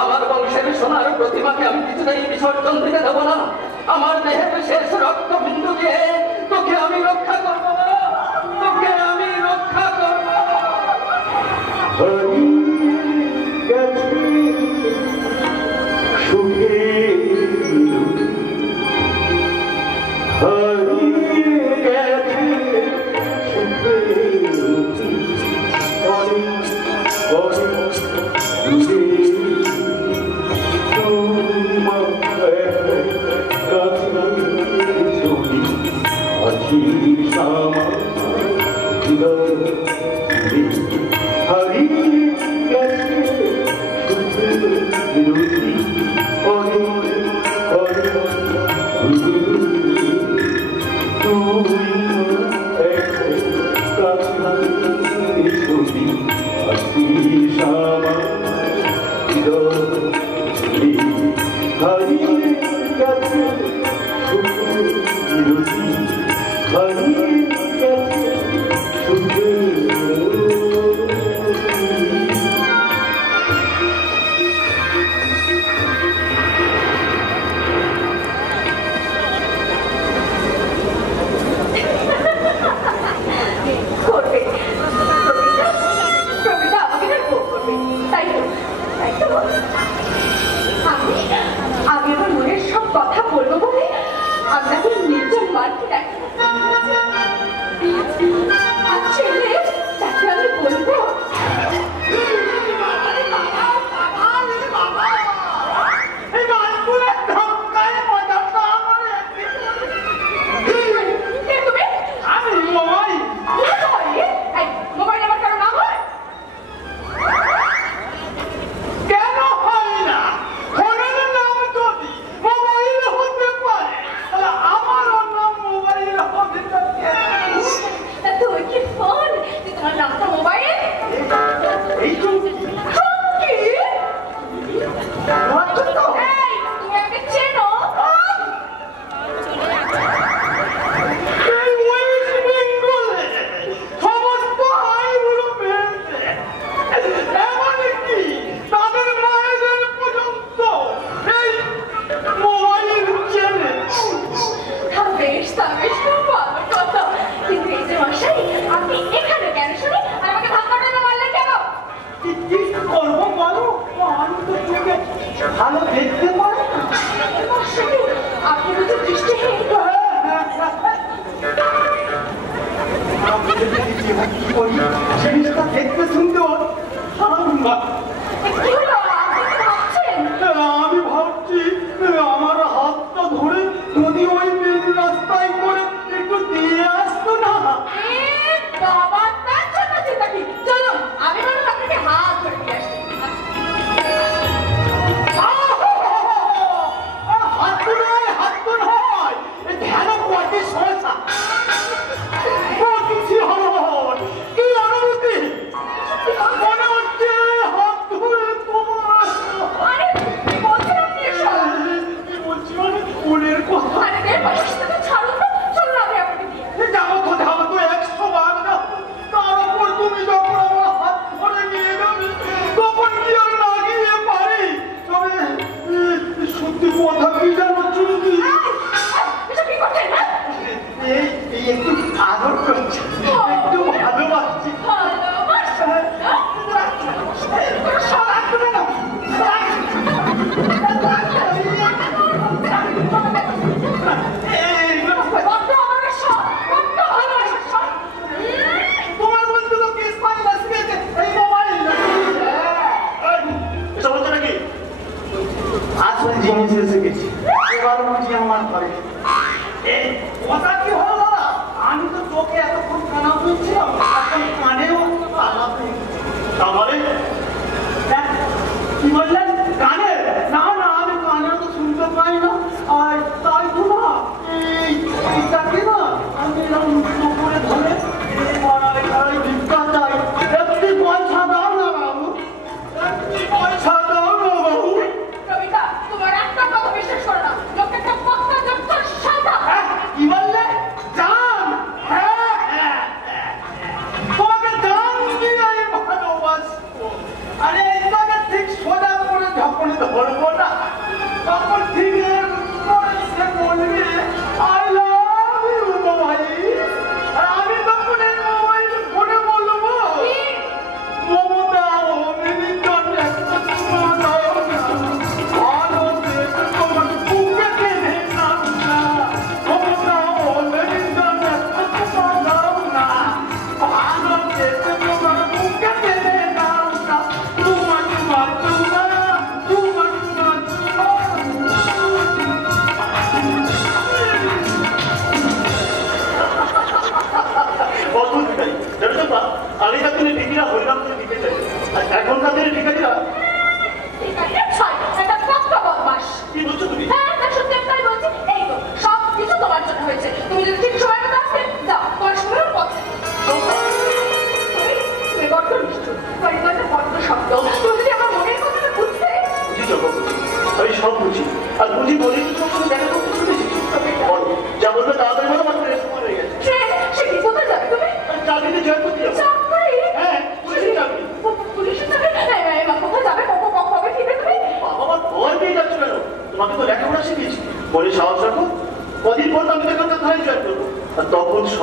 আমার বংশের সোনার প্রতিমাকে আমি কিছুতেই বিসর্জন দিতে দেব না। আমার দেহের শেষ রক্ত বিন্দু দিয়ে তোকে আমি রক্ষা করব, তোকে আমি রক্ষা করব। কথা কি হলো দাদা? আমি তো তোকে এতক্ষণ কানা বলছি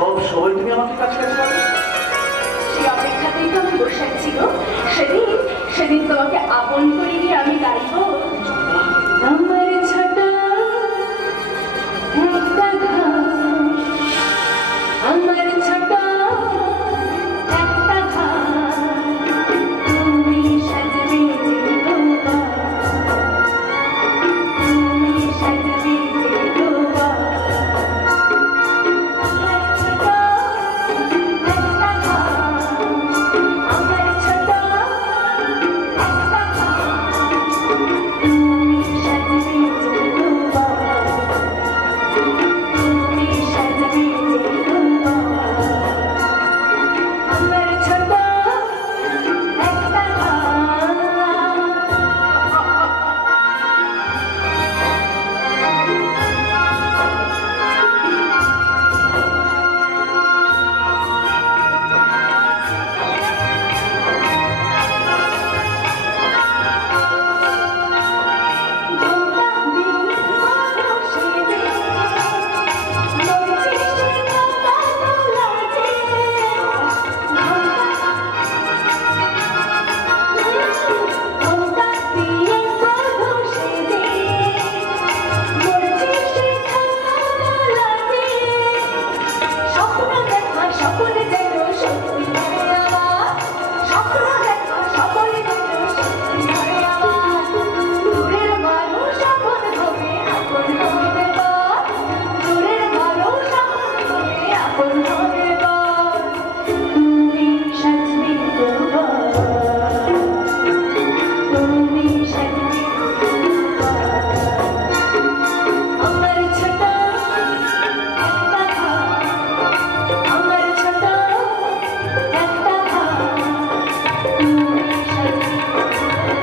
সব সময় তুমি আমাকে কাছে কাছে পাবে। সেই অপেক্ষাতেই তো আমি বসে আছি গো। সেদিন সেদিন তোমাকে আপন করে গিয়ে আমি গাইব আমার ছোট একটা ঘর, আমার ছোট একটা ঘর, তুমি সাজবে যে গোবা, তুমি সাজবে যে গোবা, আমার ছোট একটা ঘর, আমার ছোট একটা ঘর, তুমি সাজবে যে গোবা, তুমি সাজবে যে গোবা, আমার ছোট একটা ঘর। সকলে যেন সত্যি হয় আমার, স্বপ্ন দেখা সকলে যেন সত্যি হয় আমার, দূরের মানুষ আপন হবে আপন হবে বল, দূরের মানুষ আপন হবে আপন হবে বল, তুমি সাজবে গোবা, তুমি সাজবে গোবা, আমার ছোট একটা ঘর, আমার ছোট একটা ঘর, তুমি সাজবে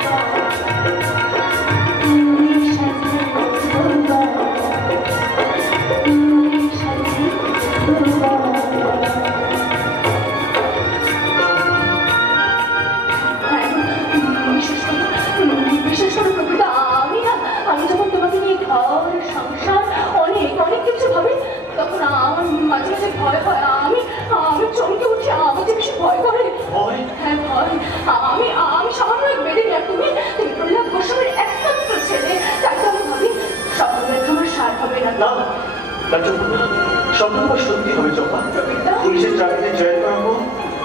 গোবা, তুমি সাজবে গোবা, তুমি সাজবে গোবা। বিশেষ করে প্রকৃত আমি যখন তোমাকে নিয়ে ঘর সংসার অনেক অনেক কিছু ভাবি, তখন আমার মাঝে মাঝে ভয় হয়, আমি আমি চমকে উঠি, আমার যে বেশি ভয় করে। ভয়? হ্যাঁ ভয়। আমি আমি সামান্য এক বেদে না, তুমি তুমি প্রহ্লাদ গোস্বামীর একমাত্র ছেলে, তাই তো আমি ভাবি স্বপ্ন দেখা আমার সার হবে না। না তার জন্য স্বপ্ন তোমার সত্যি হবে চম্পা। পুলিশের চাকরিতে জয়েন করাবো,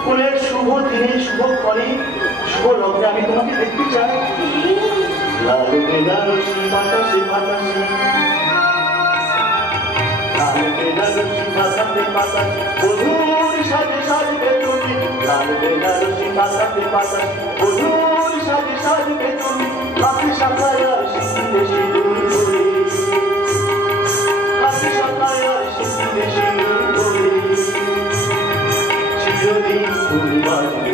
কুলের শুভ দিনে শুভ ফলে শুভ লগ্নে আমি তোমাকে দেখতে চাই। লাল বেনারসি বাতাসে বাতাসে, লাল বেনারসি বাতাসে বাতাসে, বধূর সাজে সাজবে তুমি, লাল বেনারসি বাতাসে বাতাসে, বধূর সাজে সাজবে তুমি, হাতে শাখায় আর সিঁথিতে সিঁদুর করে, হাতে শাখায় আর সিঁথিতে সিঁদুর করে, চিরদিন তুমি বাজবে,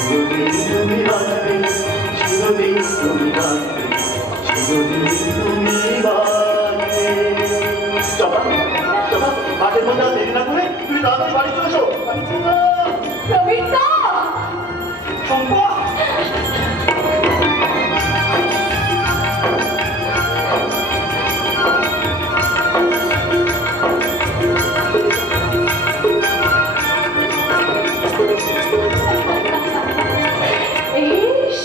চিরদিন তুমি বাজবে, চিরদিন তুমি বাজবে, চিরদিন তুমি বাজবে। চম্পা চম্পা, মাঠের মধ্যে আর দেরি না করে তুমি তাড়াতাড়ি বাড়ি চলে এসো। প্রবীরদা! চম্পা ইস,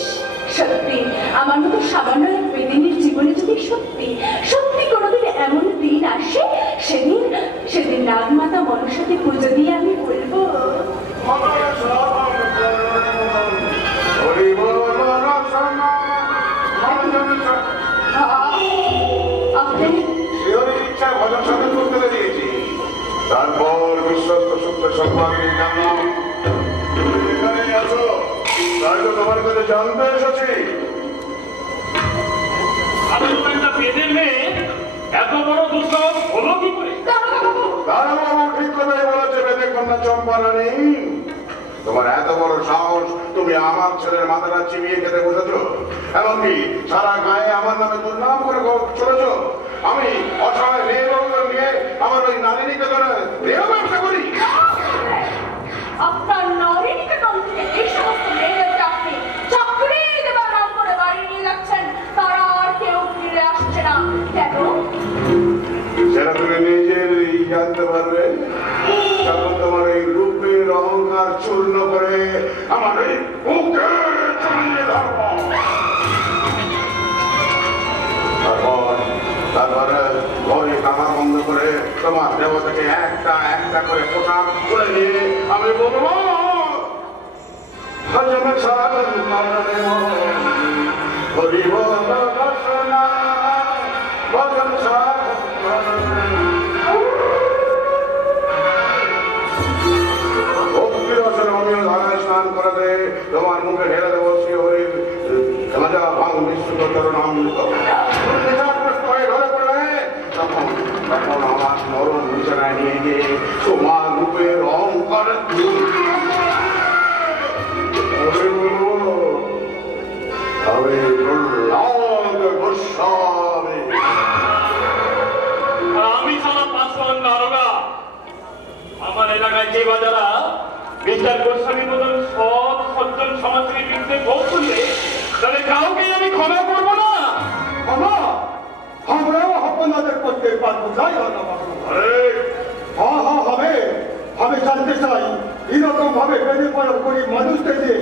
সত্যি আমার মতো সামান্য এক বেদিনীর জীবনে যদি সত্যি সত্যি কোনোদিন এমন দিন আসে, সেদিন সেদিন নাগমাতা মনসাতে পুজো দিয়ে আমি বলবো আপনি ইচ্ছায় ভজন সাধন করতে দিয়েছি। তারপর বিশ্বস্ত সূত্র সম্মানে জানলাম তুমি এখানে আছো, তাই তো তোমার কাছে জানতে এসেছি। আমি তো একটা বেদের মেয়ে, এত বড় দুঃসাহস হলো কি করে? দারোগাবু ঠিক কথাই বলেছে বেদে কন্যা চম্পা রানী। তোমার এত বড় সাহস, তুমি আমার ছেলের মাথাটা চিবিয়ে খেতে বসেছো, এমনকি সারা গায়ে আমার নামে দুর্নাম করে চলেছ। আমি অসহায় মেয়ে লোকজন নিয়ে আমার ওই নারী নিকেতনে দেহ ব্যবসা করি। আপনার নারী নিকেতন থেকে এই সমস্ত মেয়েদেরকে আপনি চাকরি দেবার নাম করে বাড়ি নিয়ে যাচ্ছেন, তারা আর কেউ ফিরে আসছে না কেন? সেটা তুমি নিজের জানতে পারবে। আমার এই বুকে জড়িয়ে ধরব। তারপরে ঘরে কামা বন্ধ করে তোমার দেবতাকে একটা একটা করে পোশাক খুলে নিয়ে আমি বলবো ভজন সাধন করলে হরিব রসনা ভজন সাধন ভক্তি রসনা অমিয় ধারায় স্নান করাতে তোমার মুখে ঢেলে দেবো শ্রী হরির রাজা ভাঙ বিশ্বতর নাম ধরে পড়ে তখন আমার নরম বিছানায় নিয়ে গিয়ে তোমার রূপে রং করে আমি সারা পাঁচমান দারোগা। আমার এলাকায় যে বাজারা মিস্টার গোস্বামীর মতন সব সজ্জন সমাজের বিরুদ্ধে ভোট তুললে তাহলে কাউকে আমি ক্ষমা করবো না। ক্ষমা আমরাও আপনাদের করতে পারবো যাই হবে আমি জানতে চাই এরকম ভাবে বেঁধে পড়া গরিব মানুষদের যে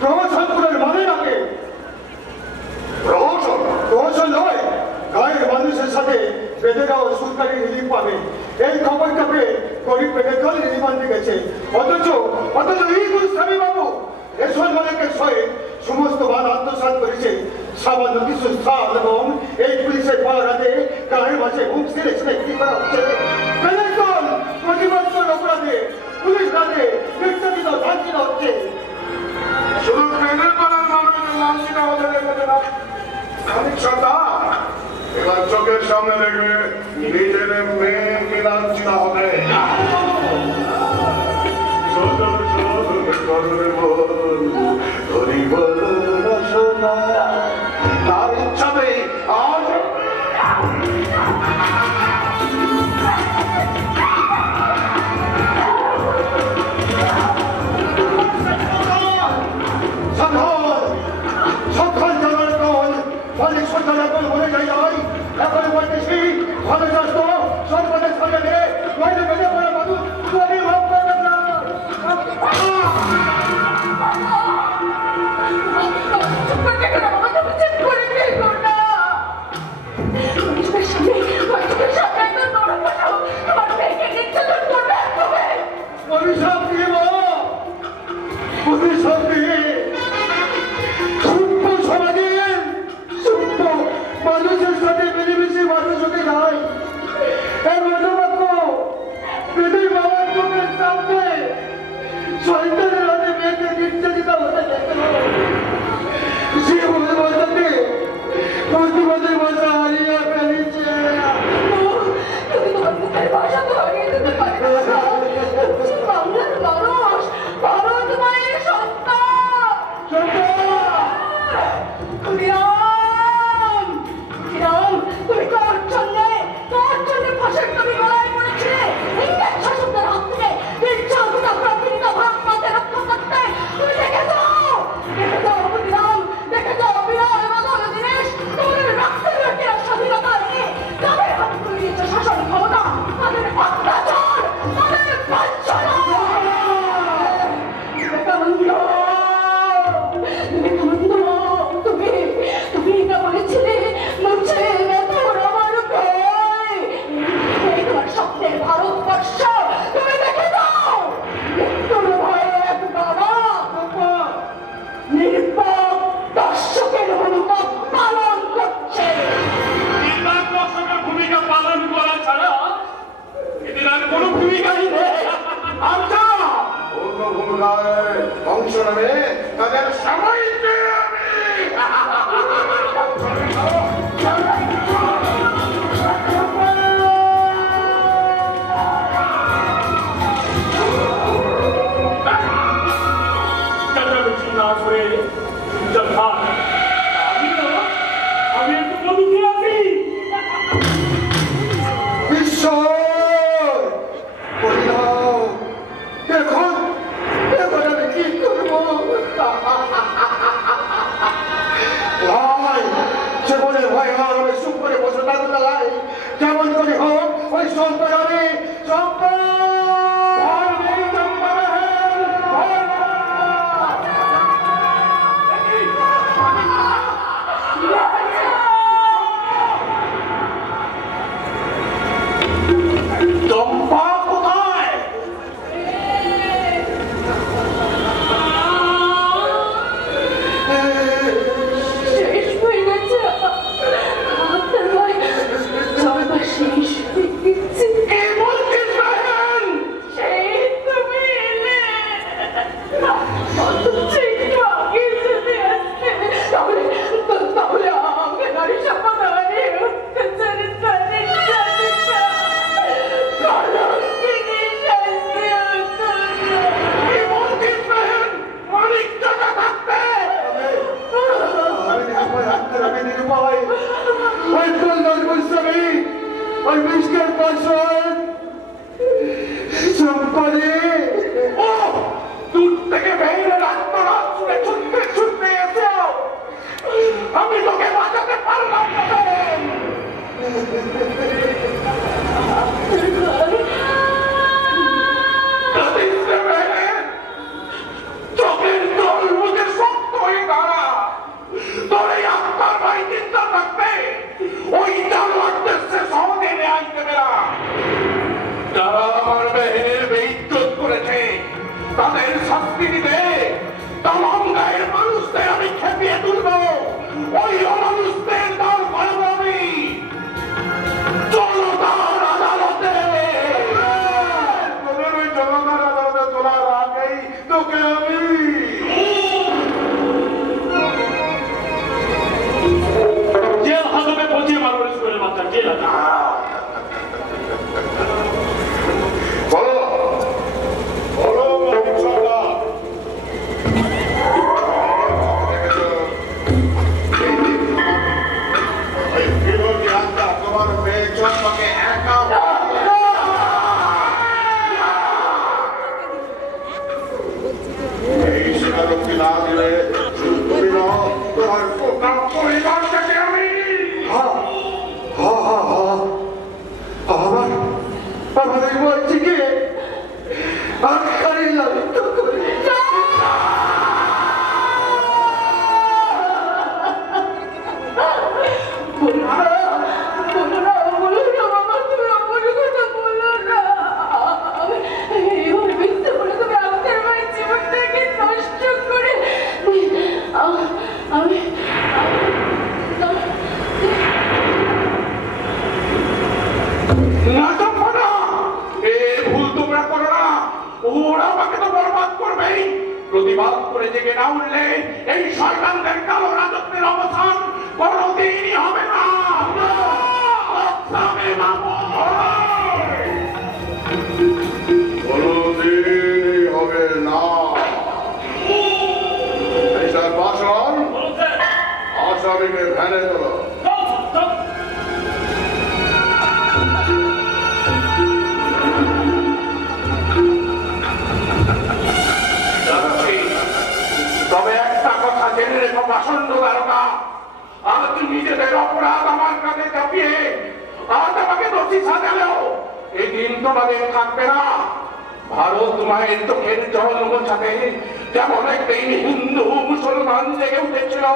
প্রমোশন করে মানে রাখে প্রমোশন নয় গায়ের মানুষের সাথে বেঁধেরাও সরকারি রিলিফ পাবে এই খবরটা পেয়ে গরিব পেটে জল রিলিফ আনতে গেছে অথচ এই গোস্বামী বাবু রেশন মালিকের সহিত সমস্ত মান আত্মসাৎ করেছে সামান্য কিছু স্থান এবং এই পুলিশের পাড়াতে গায়ের মাঝে মুখ ছেড়ে ছেড়ে কি করা হচ্ছে প্রতিবাদ অপরাধে পুলিশ রাতে নির্যাতিত লাঞ্ছিত হচ্ছে শুধু ট্রেনের পাড়ার মানুষ লাঞ্ছিত হতে দেখবে না খানিক সন্তান এবার চোখের সামনে দেখবে নিজের মেয়েকে লাঞ্ছিত হবে তার ইচ্ছাতে আজ অংশ নেবে তাদের সবাইকে আমি একটু বলুন আছি দেখুন আমি কি করবো তোলার আগেই তোকে আমি জেল হাজতে পৌঁছে মারবে স্কুলের বাচ্চা জেল বলো বলো মানিক সরকার এই বিরোধী আত্মা তোমার মেয়ে চম্পাকে একা এই স্বীকারোক্তি না দিলে তুমি না তোমার গোটা পরিবারটাকে আমি আমাদের বলছিকে আটকারি লালিত করে প্রতিবাদ করে জেগে না উঠলে এই শয়তানদের কালো রাজত্বের অবসান কোনদিনই হবে না। কোনদিনই হবে না। এইসব বাসন আসামিকে ভ্যানে তোলো। তবে একটা কথা জেনে রেখো বাসন্ত দারোগা, আজ নিজেদের অপরাধ আমার কাছে চাপিয়ে আজ আমাকে দোষী সাজালেও এই দিন তোমাদের থাকবে না। ভারত মায়ের চোখের জল মোছাতে যেমন একদিন হিন্দু মুসলমান জেগে উঠেছিল,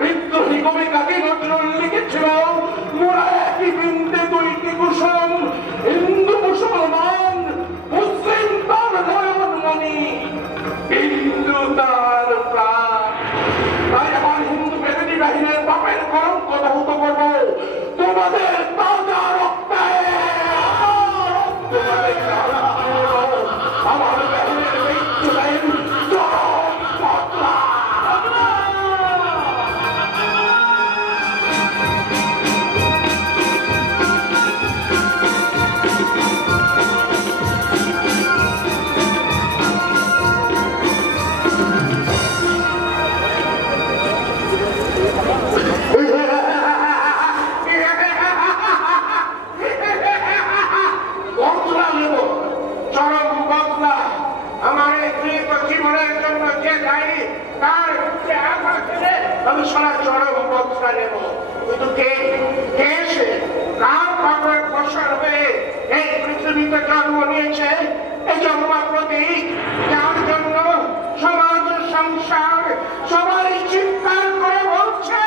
বিদ্রোহী কবি কাজী নজরুল লিখেছিল মোরা একই বৃন্দে দুইটি কুসুম, হিন্দু মুসলমান মুসলিম তার নয়নমণি, হিন্দু তার প্রাণ। তাই আমার হিন্দু বেদনী বাহিনীর বাপের কলঙ্ক দহত করবো তোমাদের তাজা রক্তে। আমার বাহিনীর মৃত্যুদায়ী চরম বদলা। জীবনের জন্য যে দায়ী তার আমি সারা চরম বদলা নেব। কিন্তু কে সে, কার পাপের ফসল হয়ে এই পৃথিবীতে জন্ম নিয়েছে? এই জন্ম প্রতীক যার জন্য সমাজ সংসার সবাই চিৎকার করে বলছে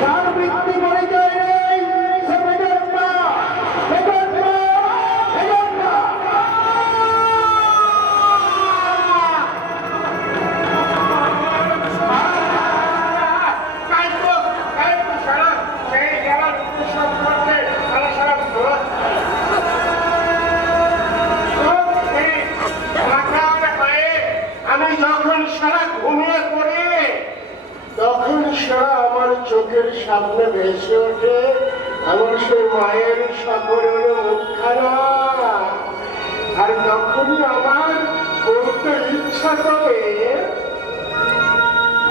তার মৃত্যু পরিচয় নেই, সে বেদনা। আমি যখন সারা ঘুমিয়ে পড়ি তখন সারা আমার চোখের সামনে ভেসে ওঠে আমার সেই মায়ের সকলের মুখখানা, আর তখনই আমার বলতে ইচ্ছা করে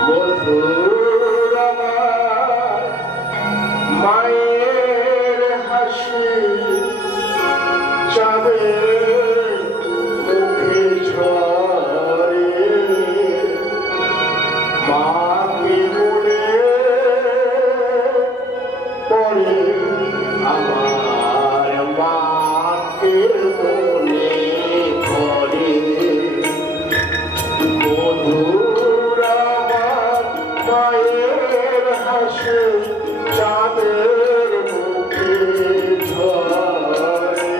মধুর আমার মায়ের হাসি চাঁদের মুখে ঝরে, মাকে মনে পড়ে আমার মাকে মনে পড়ে। মধুর আমার মায়ের হাসি চাঁদের মুখে ঝরে,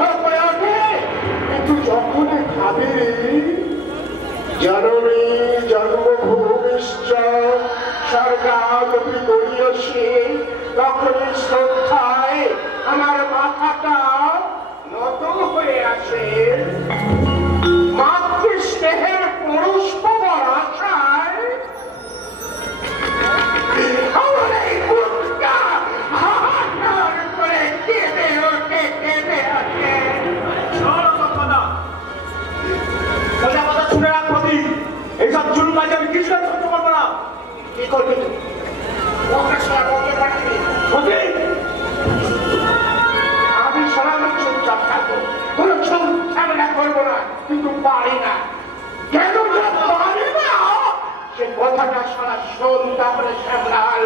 হয়ে ওঠে, কিন্তু যখন ভাবি জননী জন্মভূমিশ্চ স্বর্গাদপি গড়িয়সী, তখনই শ্রদ্ধায় আমার মাথাটা নত হয়ে আসে। মাতৃ স্নেহের পুরুষ পাওয়ার আশায় আমার এই বুকটা হাহাকার করে কেঁদে ওঠে, কেঁদে ওঠে। শুনে রাখ প্রতি, এইসব চুল মাঝে আমি কিছু সহ্য করবো না। কি করবি তুই? আমি সরানো চুপচাপ থাকবো, কোনো ঝামেলা করবো না, কিন্তু পারি না। কেন যে পারি না সে কথাটা সারা শোন, তারপরে শ্যামলাল।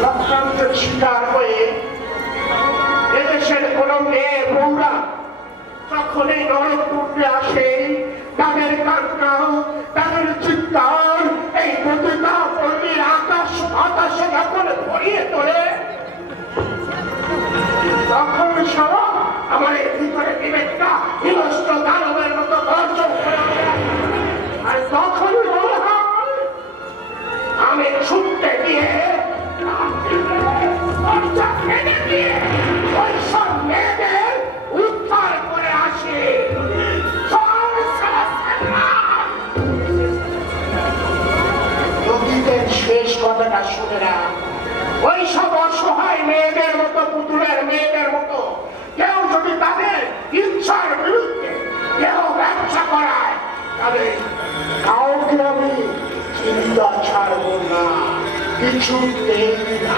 চক্রান্তের শিকার হয়ে এদেশের কোনো মেয়ে বউরা যখনই নরকপুরে আসে, তাদের কান্না, তাদের চিৎকার এই প্রতিটা পল্লীর আকাশে যখন ভরিয়ে তোলে, তখন সব আমার এই ভিতরে বিবেকটা হিংস্র দানবের মতো গর্জন করে ওঠে। আর তখন মনে হয় আমি ছুটতে গিয়ে দরজা ভেঙে দিয়ে ওই সব মেয়েদের উদ্ধার করে আসি। নদীদের শেষ কথাটা শুনে না, ওই সব অসহায় মেয়েদের মতো, পুতুলের মেয়েদের মতো কেউ যদি তাদের ইচ্ছার বিরুদ্ধে কেউ ব্যবসা করায়, তাহলে কাউকে আমি চিন্তা ছাড়ব না, কিছুতেই না।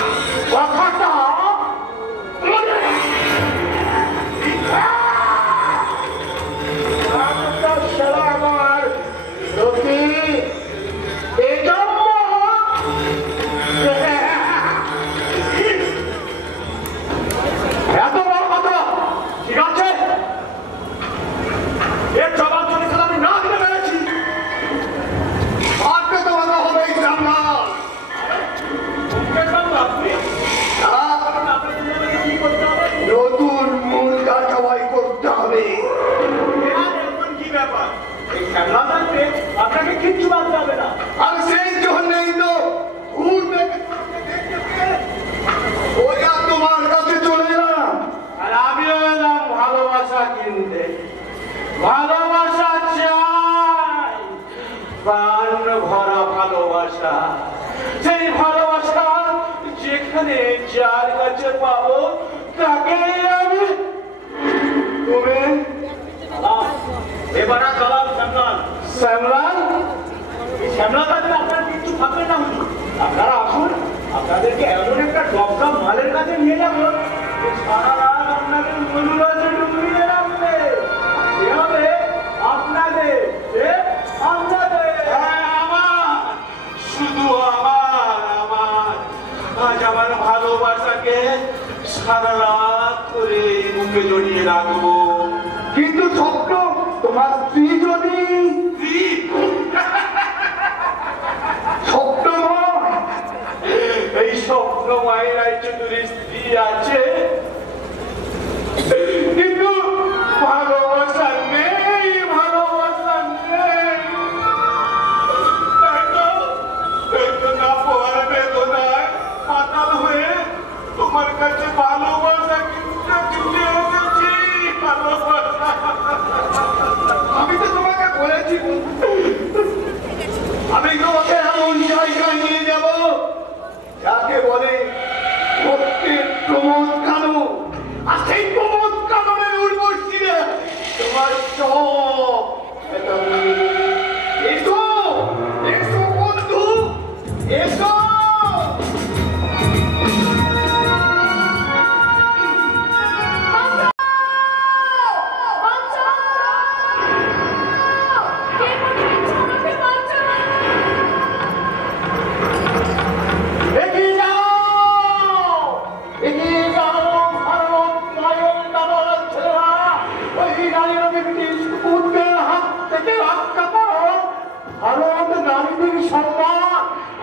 কথাটা মনে সেরা আমার রতি এত বড় কথা, ঠিক আছে, এর জবাব যদি আমি না দিতে পেরেছি, আজকে তো কথা হবে শ্যামলাল। নতুন মূল কারখানাই করতে হবে। কি ব্যাপার? এই শ্যামলা থাকবে, আপনাকে কিচ্ছু বাঁধতে হবে না। আর সেই জন্যই তো ওরা তোমার কাছে চলে এলাম। আর আমিও এলাম ভালোবাসা কিনতে। ভালোবাসা চাই, প্রাণ ভরা ভালোবাসা। সেই ভালোবাসা যেখানে যার কাছে পাবো তাকে আমি। তুমি এবারে চালান শ্যামলাল। শ্যামলাল, এই শ্যামলা থাকলে আপনার কিচ্ছু থাকবে না। আপনারা আসুন, আপনাদেরকে এমন একটা ডবকা মালের কাছে নিয়ে যাবো, সারা রাত আপনাকে মনুরাজে ডুবিয়ে রাখবে। সে হবে আপনাদের, আমার, শুধু আমার। আজ আমার ভালোবাসাকে সারা রাত করে মুখে জড়িয়ে রাখবো। কিন্তু স্বপ্ন তোমার স্ত্রী যদি স্বপ্ন এই স্বপ্ন মায়ের চতুরী স্ত্রী আছে, কিন্তু ভালোবাসা নেই, ভালোবাসা নেই। তাই তো বেদনা পোহার বেদনায় পাতাল হয়ে তোমার কাছে ভালোবাসা কিনতে চলে এসেছি। ভালোবাসা, আমি তো তোমাকে বলেছি আমি তোমাকে এমন জায়গায় নিয়ে যাব যাকে বলে ভক্তির প্রমোদ কানু। আর সেই প্রমোদ কাননের উর্বশীরা তোমার সব এসো, এসো বন্ধু, এসো।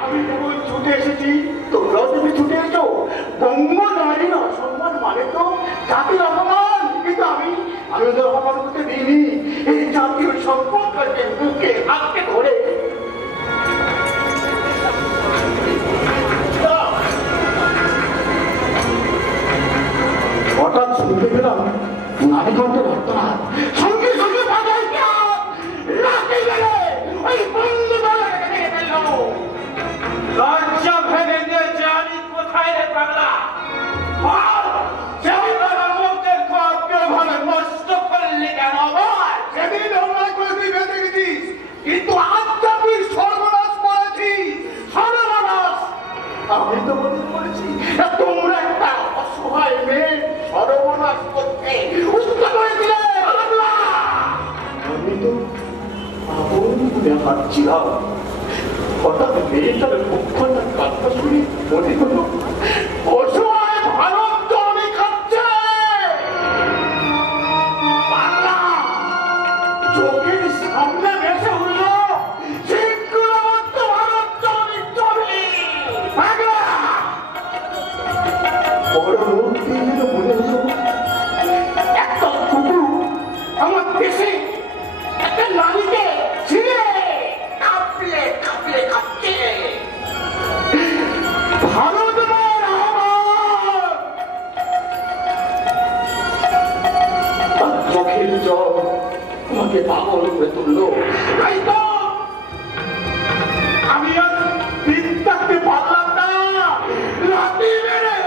আমি কেবল ছুটে এসেছি, তোমরাও তুমি ছুটে এসো। বঙ্গ নারীর অসম্মান মানে তো জাতির অপমান। কিন্তু আমি ওদের অপমান করতে দিইনি। এই জাতীয় সম্পদকে বুকে হাতকে ধরে হঠাৎ শুনতে পেলাম নারীকণ্ঠের রক্তনাথ, সঙ্গে সঙ্গে বাজাই রাতে গেলে ওই বন্ধু দলে রেখে ফেলল। লজ্জা ভেঙে দিয়েছে আমি কোথায় রে পাগলা? নষ্ট করলি কেন? সেদিন অন্যায় করে তুই বেঁচে গেছিস, কিন্তু আজ তুই সর্বনাশ করেছিস। সর্বনাশ আমি তো মনে করেছি তোমরা একটা অসহায় মেয়ে সর্বনাশ করতে উদ্যত করে দিলে। আমি তো আপন মনে হাঁটছিলাম, হঠাৎ মেয়েটার মুখটা কান্না শুনে মনে হলো অসহায় ভারত জমি খাচ্ছে। চোখের সামনে ভেসে উঠল শৃঙ্খলাবদ্ধ ভারত জমি চলি। পরবর্তী মনে হলো একটা কুকুর আমার দেশে একটা নারীকে ছিঁড়ে কাঁপলে কাঁপলে কাঁপছে। ভারত চোখের জল তোমাকে পাগল করে তুললো। তাই তো আমি আর দিন থাকতে পারলাম না, রাতে মেরে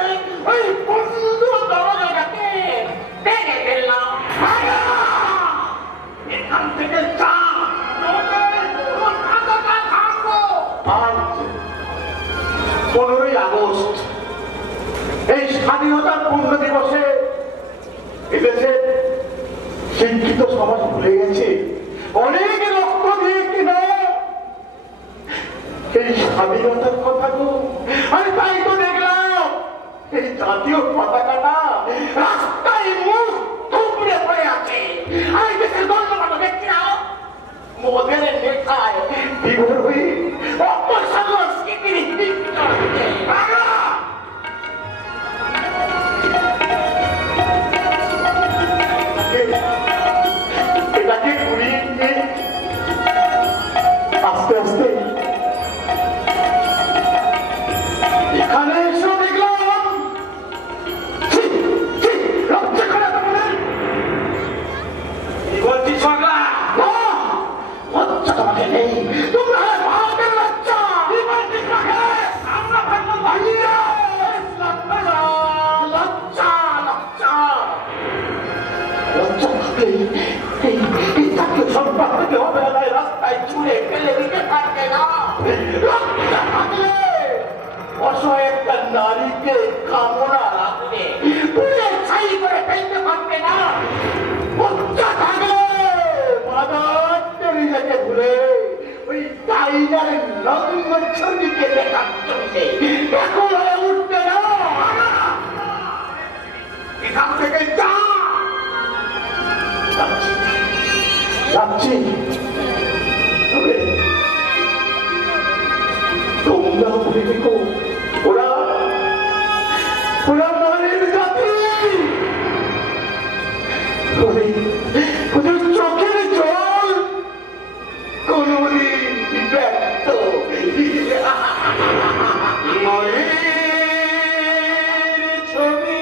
ওই বন্ধু দরজাটাকে ভেঙে ফেললাম। এখান থেকে যা, আজ 15ই আগস্ট এই স্বাধীনতার পূর্ণ দিবসে এদেশের শিক্ষিত সমাজ ভুলে গেছে অনেক রক্ত দিয়ে কিনা এই স্বাধীনতার কথা গো। আমি তাই তো দেখলাম এই জাতীয় পতাকাটা রাস্তায় মুখ থুবড়ে পড়ে আছে। আমি দেশের গণ্যমান্য ব্যক্তিরা মোদের নেতায় বিভোর হয়ে অপসংস্কৃতির এটাকে ঘুরিয়ে নিয়ে আস্তে আস্তে এখানে এসে দেখলাম লজ্জা করে কি বলছিস পাগলা? লজ্জা তোমাকে নেই, তোমরা ভারতের লজ্জা। কি বলছিস পাগলা? আমরা ভারত ভাইয়া লজ্জা লজ্জা লজ্জা লজ্জা থাকলে এই জাতীয় সম্পদ থেকে অবহেলায় রাস্তায় ছুঁড়ে ফেলে দিতে পারবে না। লজ্জা থাকলে অসহায় একটা নারীকে কামনা রাখলে পুড়ে ছাই করে ফেলতে পারবে না। লজ্জা থাকলে মাদার টেরেসাকে ভুলে ওই টাইগার লম্বা ছবিকে দেখার জন্য ব্যাকুল হয়ে উঠবে না। এখান থেকে যা। যাচ্ছি তবে তোমরা ভুলে দেখো ওরা মানের জাতি। ওদের চোখের জল কোনদিন ব্যক্ত মায়ের ছবি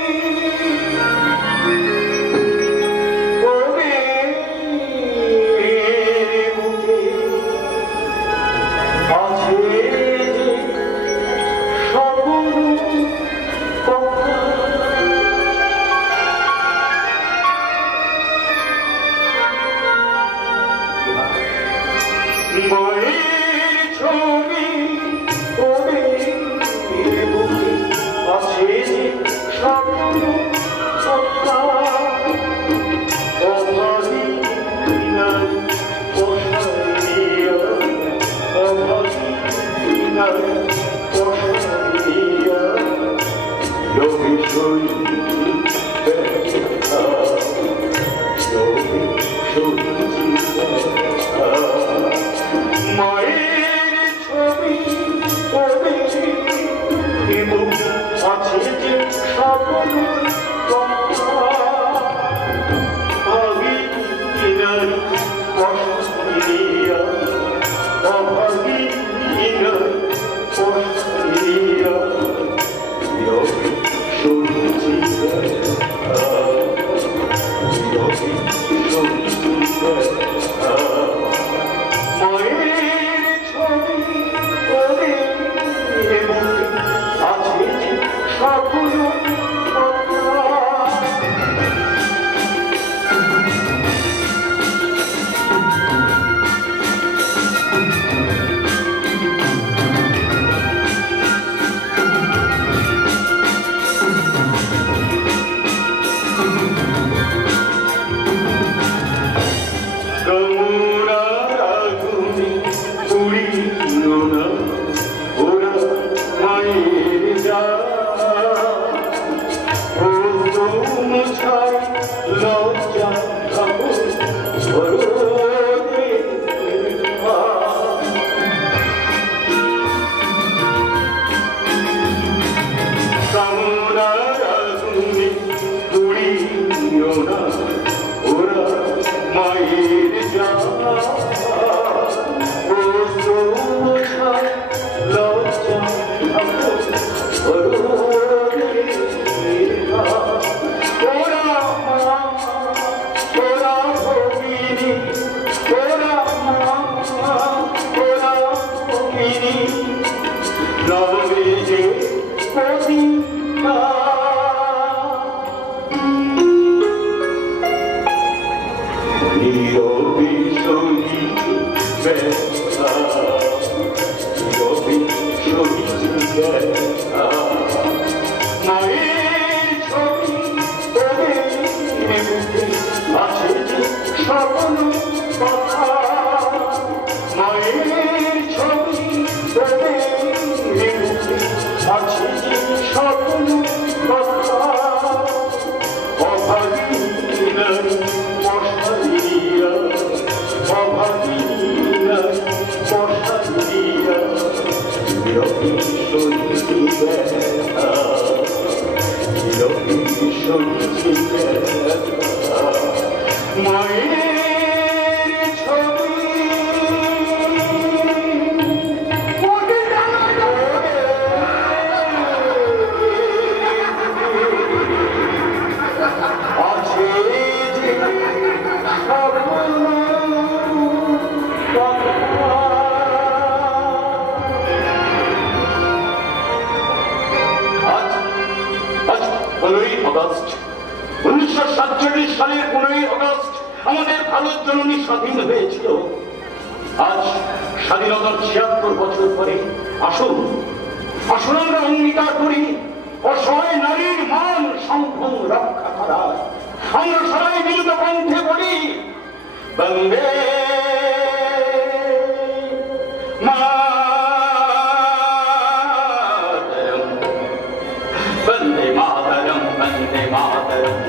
Vande Mataram, Vande Mataram.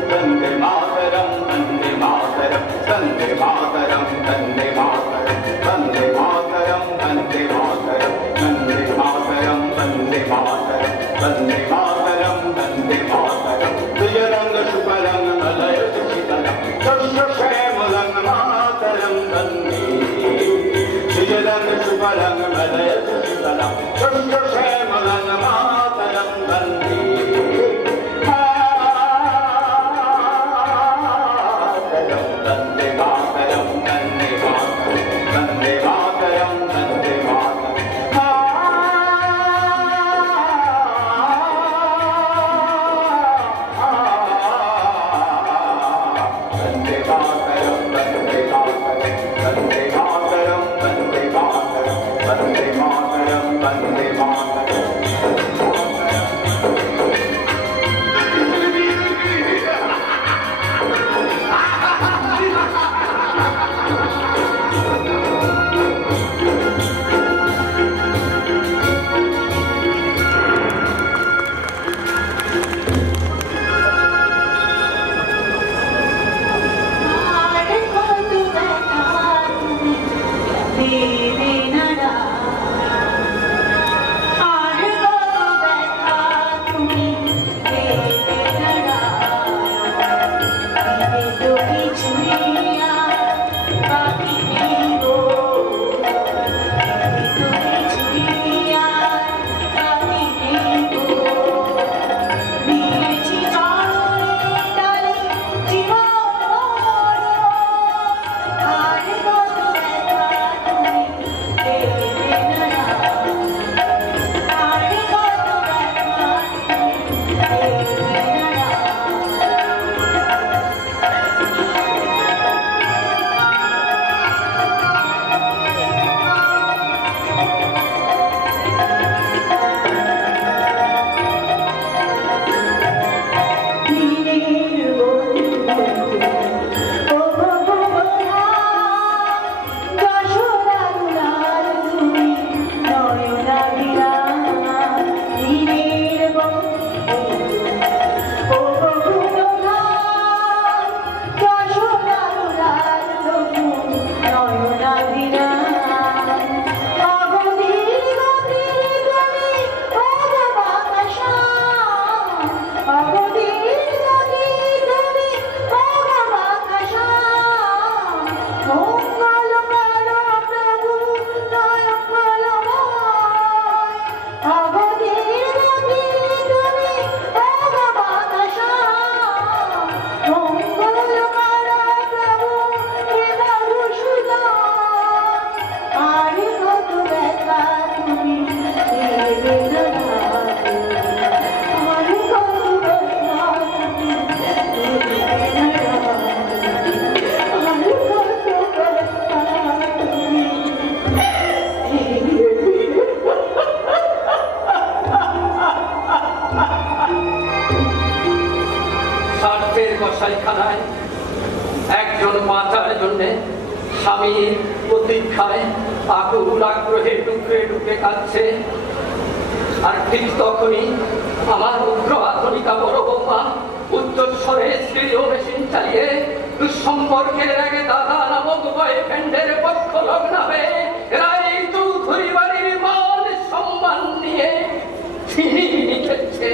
স্বামীর প্রতীক্ষায় আকুল আগ্রহে টুকরে টুকরে কাঁদছে। আর ঠিক তখনই আমার উগ্র আধুনিকা বড় বৌমা উচ্চস্বরে স্টিরিও মেশিন চালিয়ে দুঃসম্পর্কের আগে দাদা নামক বয়ফ্রেন্ডের পক্ষ লগ্নাবে রায় চৌধুরী বাড়ির মান সম্মান নিয়ে ছিনিয়ে খেলছে।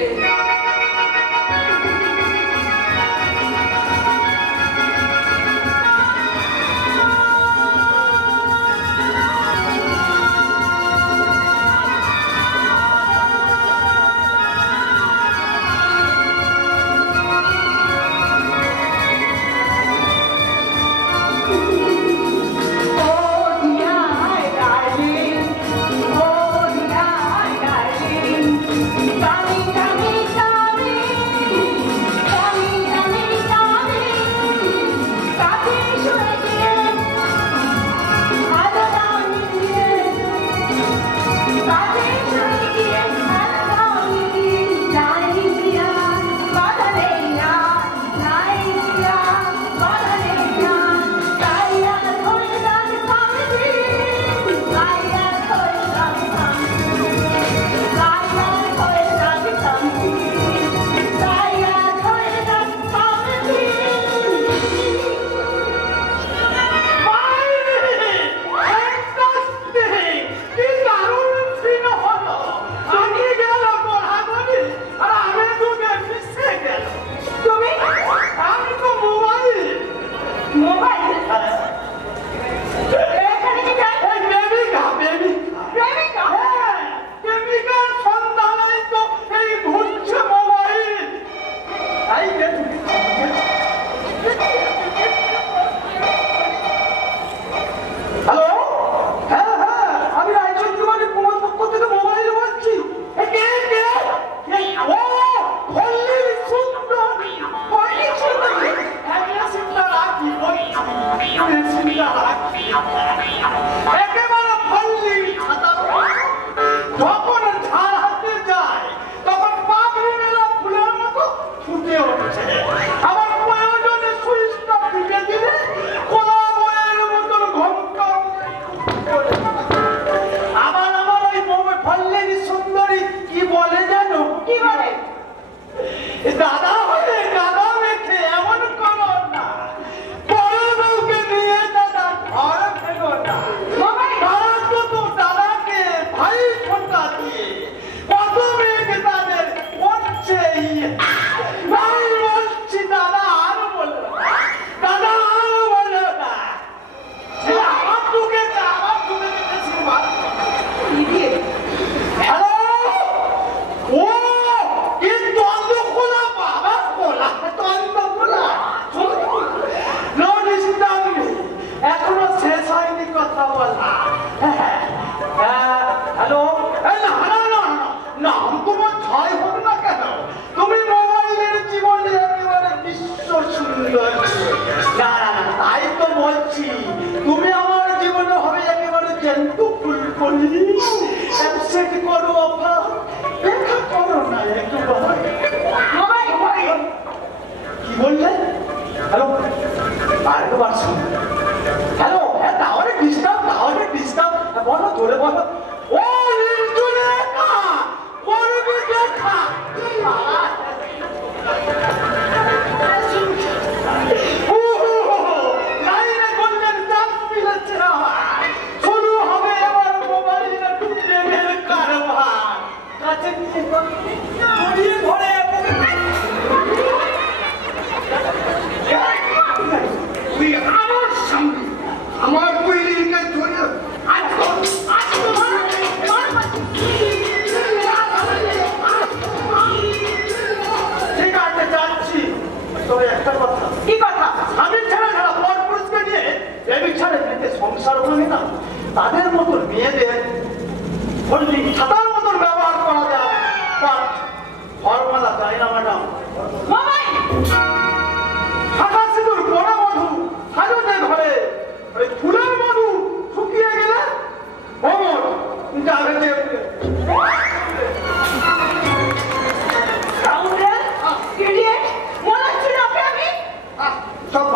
সব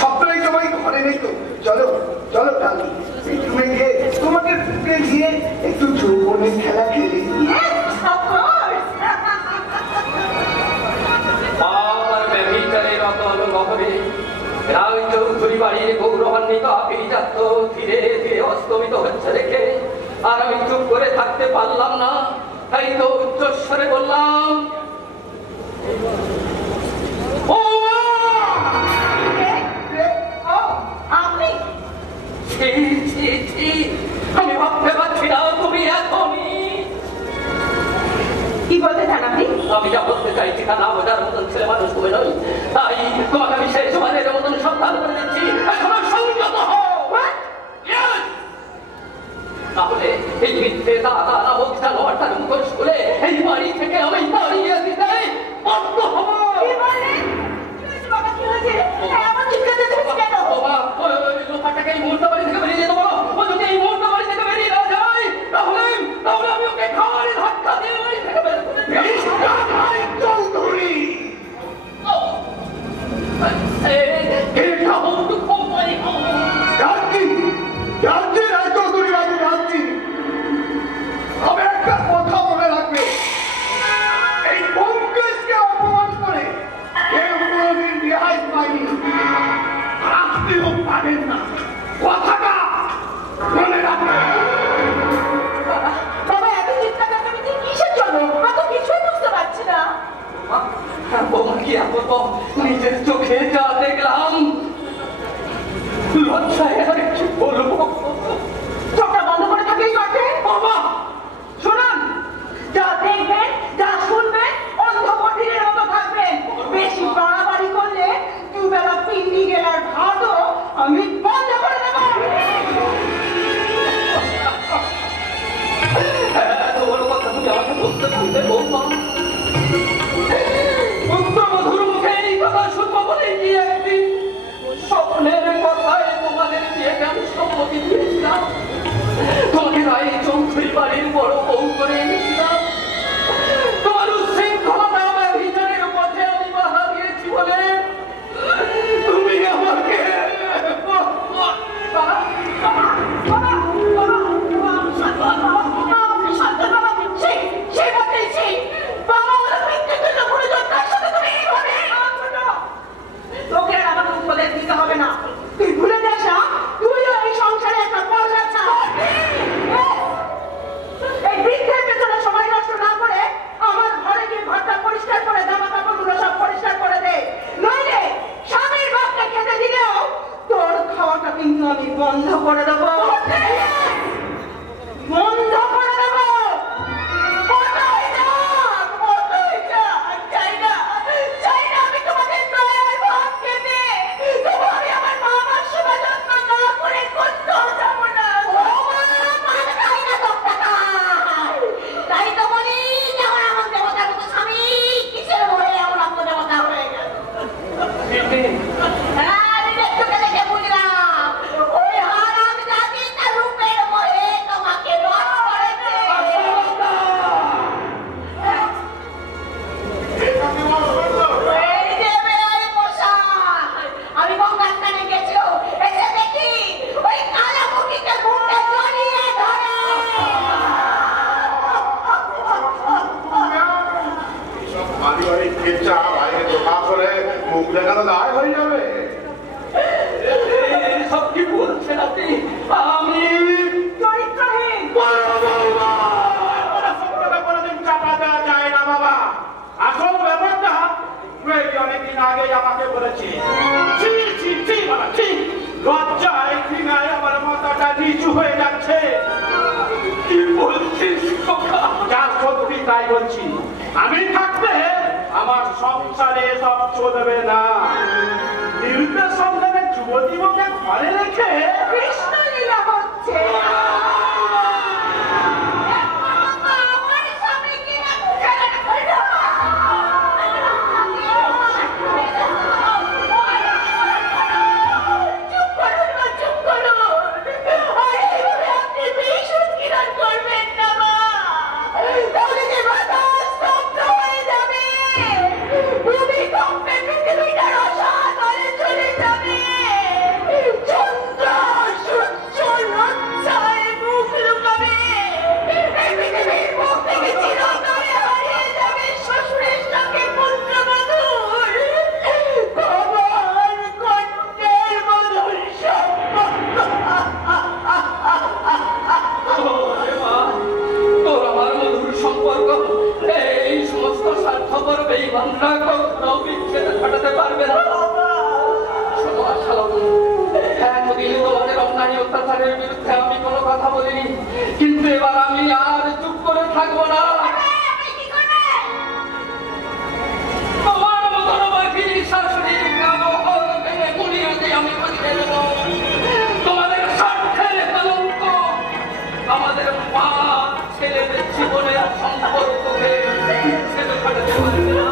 সবটাই সবাই ঘরে নেই তো, চলো চলো কাকি বেডরুমে গিয়ে তোমাকে বুকে দিয়ে একটু যৌবনের খেলা খেলি। আমার ব্যভিচারের অতল গহরে রায় চৌধুরী বাড়ির গৌরবান্বিত আপিরিজাত ধীরে ধীরে অস্তমিত হচ্ছে দেখে আর আমি চুপ করে থাকতে পারলাম না। তাই তো উচ্চস্বরে বললাম, আমি ভাবতে পারছি না তুমি এখনই কি বলতে চান আপনি? আমি যা বলতে চাইছি তা না বোঝার মতন ছেলে মানুষ তুমি নই, তাই তোমাকে আমি শেষ বারের মতন সাবধান করে দিচ্ছি, এখনো সংযত হও। তাহলে এই মিথ্যে দাদা নামক জানোয়ারটার মুখোশ খুলে এই বাড়ি থেকে আমি তাড়িয়ে দিতে বাধ্য হব। লোহাটাকে এই মুহূর্তে বাড়ি থেকে বেরিয়ে যেতে বলো। ও যদি এই মুহূর্তে বাড়ি থেকে বেরিয়ে না যায় তাহলে আমি ওকে ঘাড়ে ধাক্কা দিয়ে বাড়ি থেকে বের করে দেব। চৌধুরী এটা হতো কোম্পানি যাচ্ছি যাচ্ছি রায় চৌধুরী বাবু যাচ্ছি। তবে একটা কথা মনে রাখবে, এই ব্যোমকেশকে অপমান করে কেউ কোনোদিন রেহাই পায়নি, আপনিও পাবেন না। কথাটা মনে রাখবে। বাবা এত চিন্তা করতে কিসের জন্য? আমি তো কিছুই বুঝতে পারছি না। বৌমাকে এত নিজের চোখে যা দেখলাম লজ্জায় আর কি বলবো। চোখটা বন্ধ করে থাকলেই পারবে। বাবা শুনুন, যা দেখবেন যা শুনবেন অন্ধ বধিরের মতো থাকবেন। বেশি বাড়াবাড়ি করলে দুবেলা পিন্ডি গেলার ভাতও আমি বন্ধ করে দেব। এত বড় কথা তুমি আমাকে বলতে পারবে বৌমা? পুত্রবধূর মুখে এই কথা শুনবো বলে গিয়ে একদিন স্বপ্নের কথায় তোমাদের বিয়েকে আমি সম্মতি দিয়েছিলাম। তোমাকে রায় চৌধুরী বাড়ির বড় বউ করে এনেছিলাম। তোমার উচ্ছৃঙ্খলতা আমার ভিতরের পথে আমি বাধা দিয়েছি বলে তুমি আমাকে কিন্তু আমি বন্ধ করে দেবো। বন্ধ করে দেবো। আমি তোমাদের দয়ার ভাত খেতে তবু আমি আমার মা আমার সেবা যত্ন না করে কোথাও যাবো না। তাই তো বলি যেমন আমার দেবতার মতো স্বামী কিসের ভয়ে এমন আত্মদেবতা হয়ে গেল। আমি দেখতে দেখে বুঝলাম ওই হারাম জাতি তার রূপের ভয়ে তোমাকে বশ করেছে। এই যে বেআই মশাই, আমি গঙ্গার স্থানে গেছি, এসে দেখি ওই কালা মুখিকে বুকে জড়িয়ে ধরে। পারিবারিক কেচ্ছা বাইরে দোকা করে মুখ দেখানো দায় হয়ে যাবে। সব কি বলছেন আপনি? আমি চরিত্রহীন। কোনোদিন চাপা দেওয়া যায় না বাবা। আসল ব্যাপারটা অনেকদিন আগে আমাকে বলেছে। লজ্জায় ঘৃণায় আমার মাথাটা নিচু হয়ে যাচ্ছে। কি বলছিস খোকা? যা সত্যি তাই বলছি। আমি থাকতে আমার সংসারে সব চলবে না। নিরুদ্দেশ সন্তানের যুবতীকে ঘরে রেখে কৃষ্ণলীলা হচ্ছে। আমার স্বামীকে চুপ করুন, চুপ করুন। আরে এইভাবে আপনি ভীষণ কিরণ করবেন না মা, তাহলে যে বাতাস স্তব্ধ হয়ে যাবে, ভূমিকম্পে পৃথিবীটা রসাতলে চলে যাবে, চন্দ্র বিরুদ্ধে আমি কোনো কথা বলিনি, কিন্তু এবার আমি আর চুপ করে থাকবো না। আমার মতন বাকি শাশুড়ির কামহল ভেঙে গুলিয়ে আমি বুঝিয়ে দেব তোমাদের স্বার্থের কলঙ্ক আমাদের মা ছেলেদের জীবনের সম্পর্ককে ছেলে ফাটাতে পারবে না।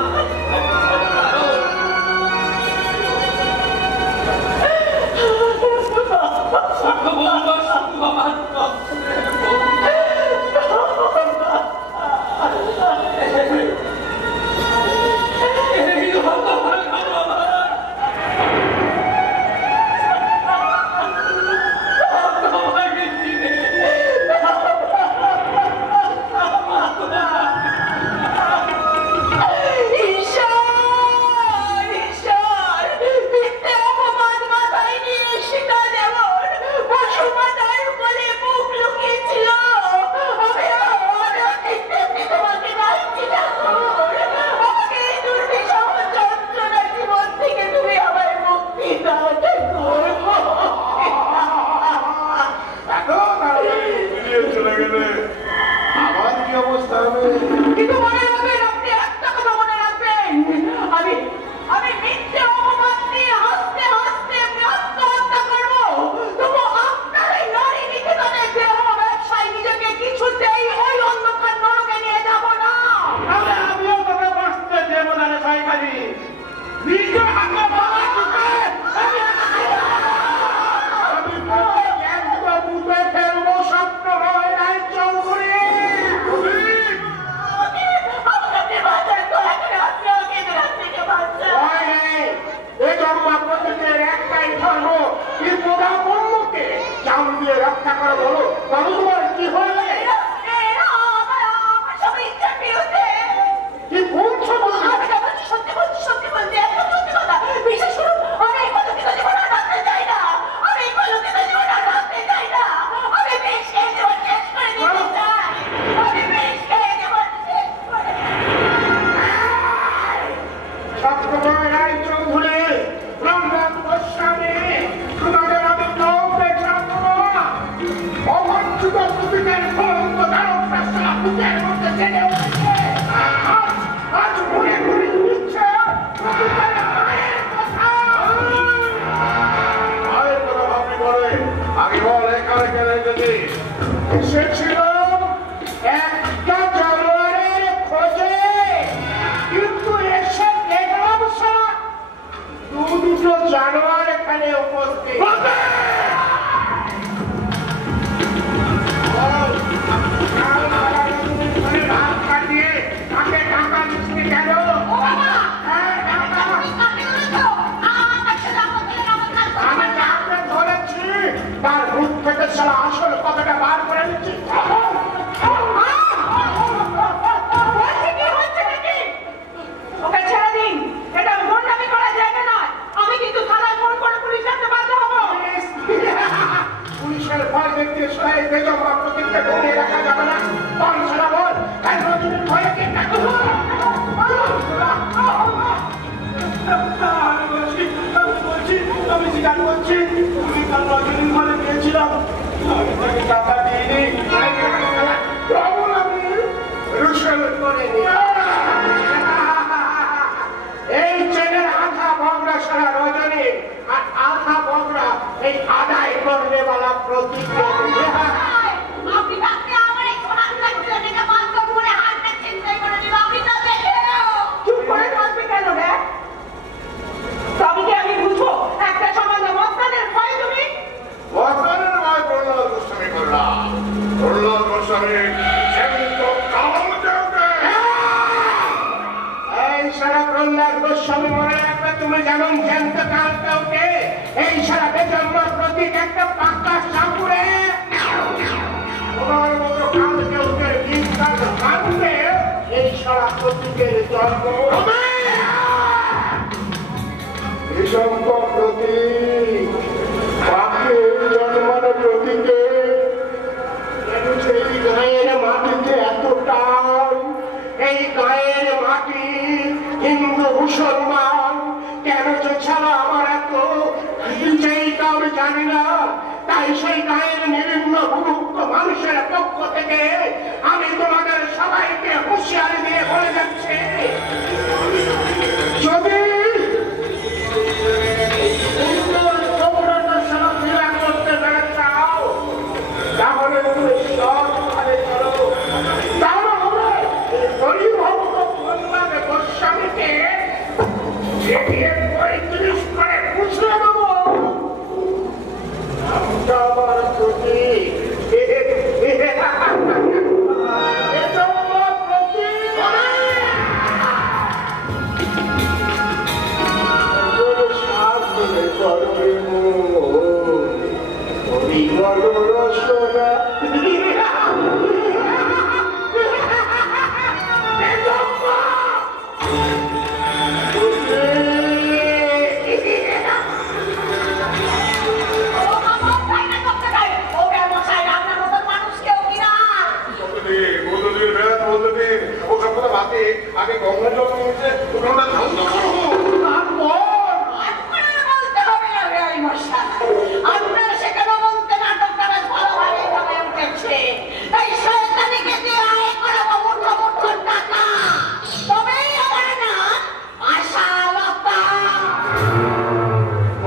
জানি না, তাই সেই গায়ের মানুষের পক্ষ থেকে আমি তোমাদের সবাইকে হুঁশিয়ারি দিয়ে বলে যাচ্ছি, যদি করতে পেরে চাও তাহলে তুমি সবখানে চলো। তাহলে হবে হরিভক্ত প্রহ্লাদ গোস্বামীকে 35 করে পুষে দেবো। আমার প্রতি আগে গঙ্গা জল নিয়েছে ওখানটা ধ্বংস করবো, আপনার সেখানে বলতে নাটক তারা ভালোভাবে জমে উঠেছে, তাই শয়তানিকে দিয়ে আয় করাবো মুঠো মুঠো টাকা, তবেই আমার না আশালতা।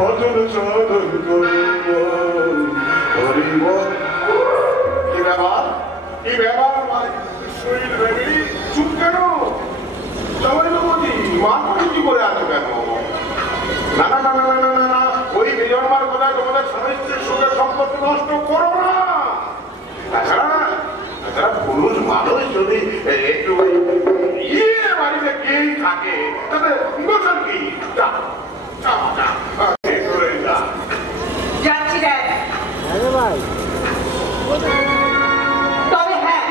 অতুল সাধন হরিব কি ব্যাপার, কি ব্যাপার শরীর ভেবে চুপ কেন? সবাই তো বলছি মাথা কি করে আছো কেন? না না না না না না না, ওই বিজন্মার কোথায় তোমাদের স্বামী স্ত্রীর সুখের সম্পর্ক নষ্ট করো না। তাছাড়া পুরুষ মানুষ যদি একটু বাড়িতে গিয়েই থাকে তাতে গোসল কি? যাচ্ছি দেখ। তবে হ্যাঁ,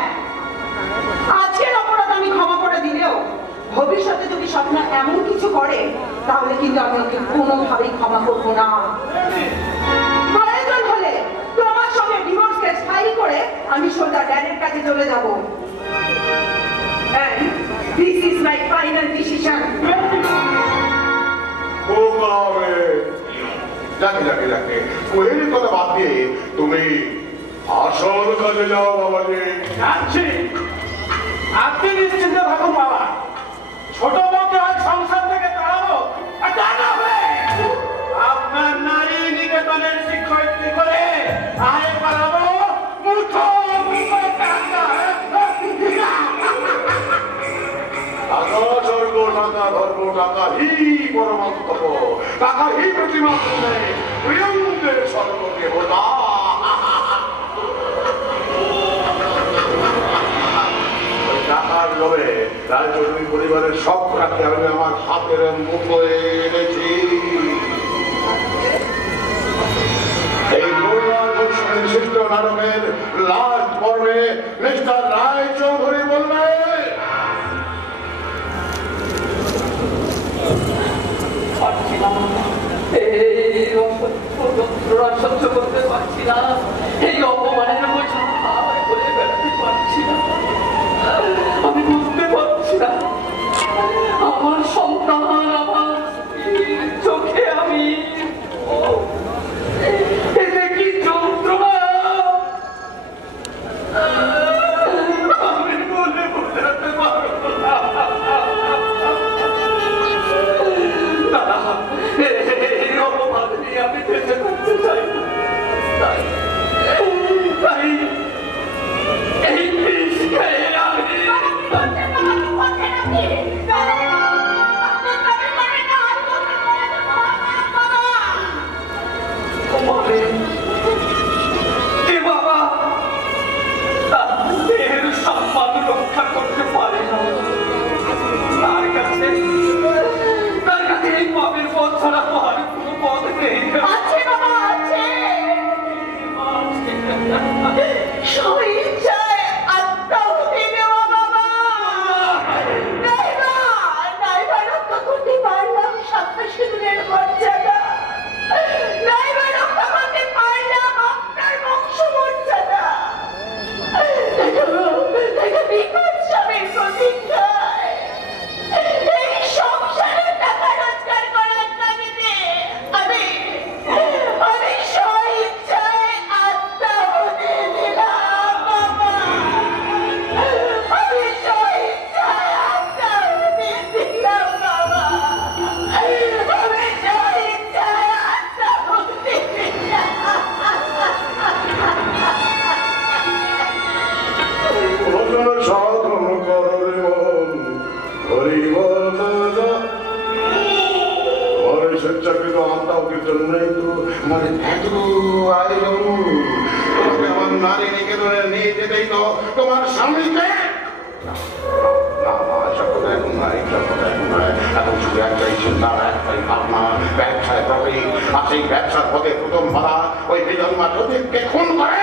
আজকের অপরাধ আমি ক্ষমা করে দিলেও ভবিষ্যতে যদি স্বপ্ন এমন কিছু করে তাহলে কিন্তু আমি ওকে কোনোভাবেই ক্ষমা করবো না। প্রয়োজন হলে তোমার সঙ্গে ডিভোর্স কেস ফাইল করে আমি সোজা ড্যাডের কাছে চলে যাব। And this is my final decision. যাকে যাকে যাকে কোহেলির কথা বাদ দিয়ে তুমি আসল কাজে যাও বাবাজি। যাচ্ছি, আপনি নিশ্চিন্তে থাকুন বাবা। ছোট বউকে আজ সংসার থেকে তাড়াবো আর তা না হলে আপনার নারী নিকেতনের শিক্ষয়িত্রী করে আয় করাবো মুঠো মুঠো টাকা। টাকা স্বর্গ, টাকা ধর্ম, টাকা হি পরমাত্ম, টাকা হি প্রতিমাত্মে প্রিয়ঙ্গের স্বর্গ দেবতা। টাকার লোভে রায়চৌধুরী পরিবারের সব টাকা আমি আমার হাতের মুঠোয় এনেছি। এই বিশিষ্ট নাটকের লাস্ট পর্বে মিস্টার রায়চৌধুরী বলবে, সহ্য করতে পারছি না, এই অপমানের বোঝা করে বেড়াতে পারছি না। আমি বুঝতে পারছি না আমার সন্তান আমার চোখে আমি এতে কি যন্ত্রণা আমি বলে বোঝাতে পারবো না। এই অপমান নিয়ে আমি বেঁচে থাকতে চাই না। তাই এই বিষ খেয়ে আমি বাবা তার দেহের সম্মান রক্ষা করতে পারে না। তার কাছে এই পাপের পথ ছাড়া আর কোনো পথ নেই। আছে বাবা, আছে। স্বইচ্ছায় আত্মাহুতি দেওয়া বাবা। নাইবা রক্ষা করতে পারলাম সন্ত্রাসী দিনের মর্যাদা, নাইবা রক্ষা করতে পারলাম আপনার বংশ মর্যাদা। বিপদ স্বামীর প্রতীক্ষায় এই সংসারের টাকা রোজগার করার তাগিদে আমি স্বইচ্ছায় আত্মাহুতি দিলাম। রাধে নিকেতনে নিয়ে যেতেই তো তোমার স্বামীকে এখন শুধু একটাই চিন্তা, একটাই ভাবনা, ব্যবসায় প্রফিট। আর সেই ব্যবসার পথে প্রথম বাধা ওই বিজন্মা সতীর্থকে খুন করে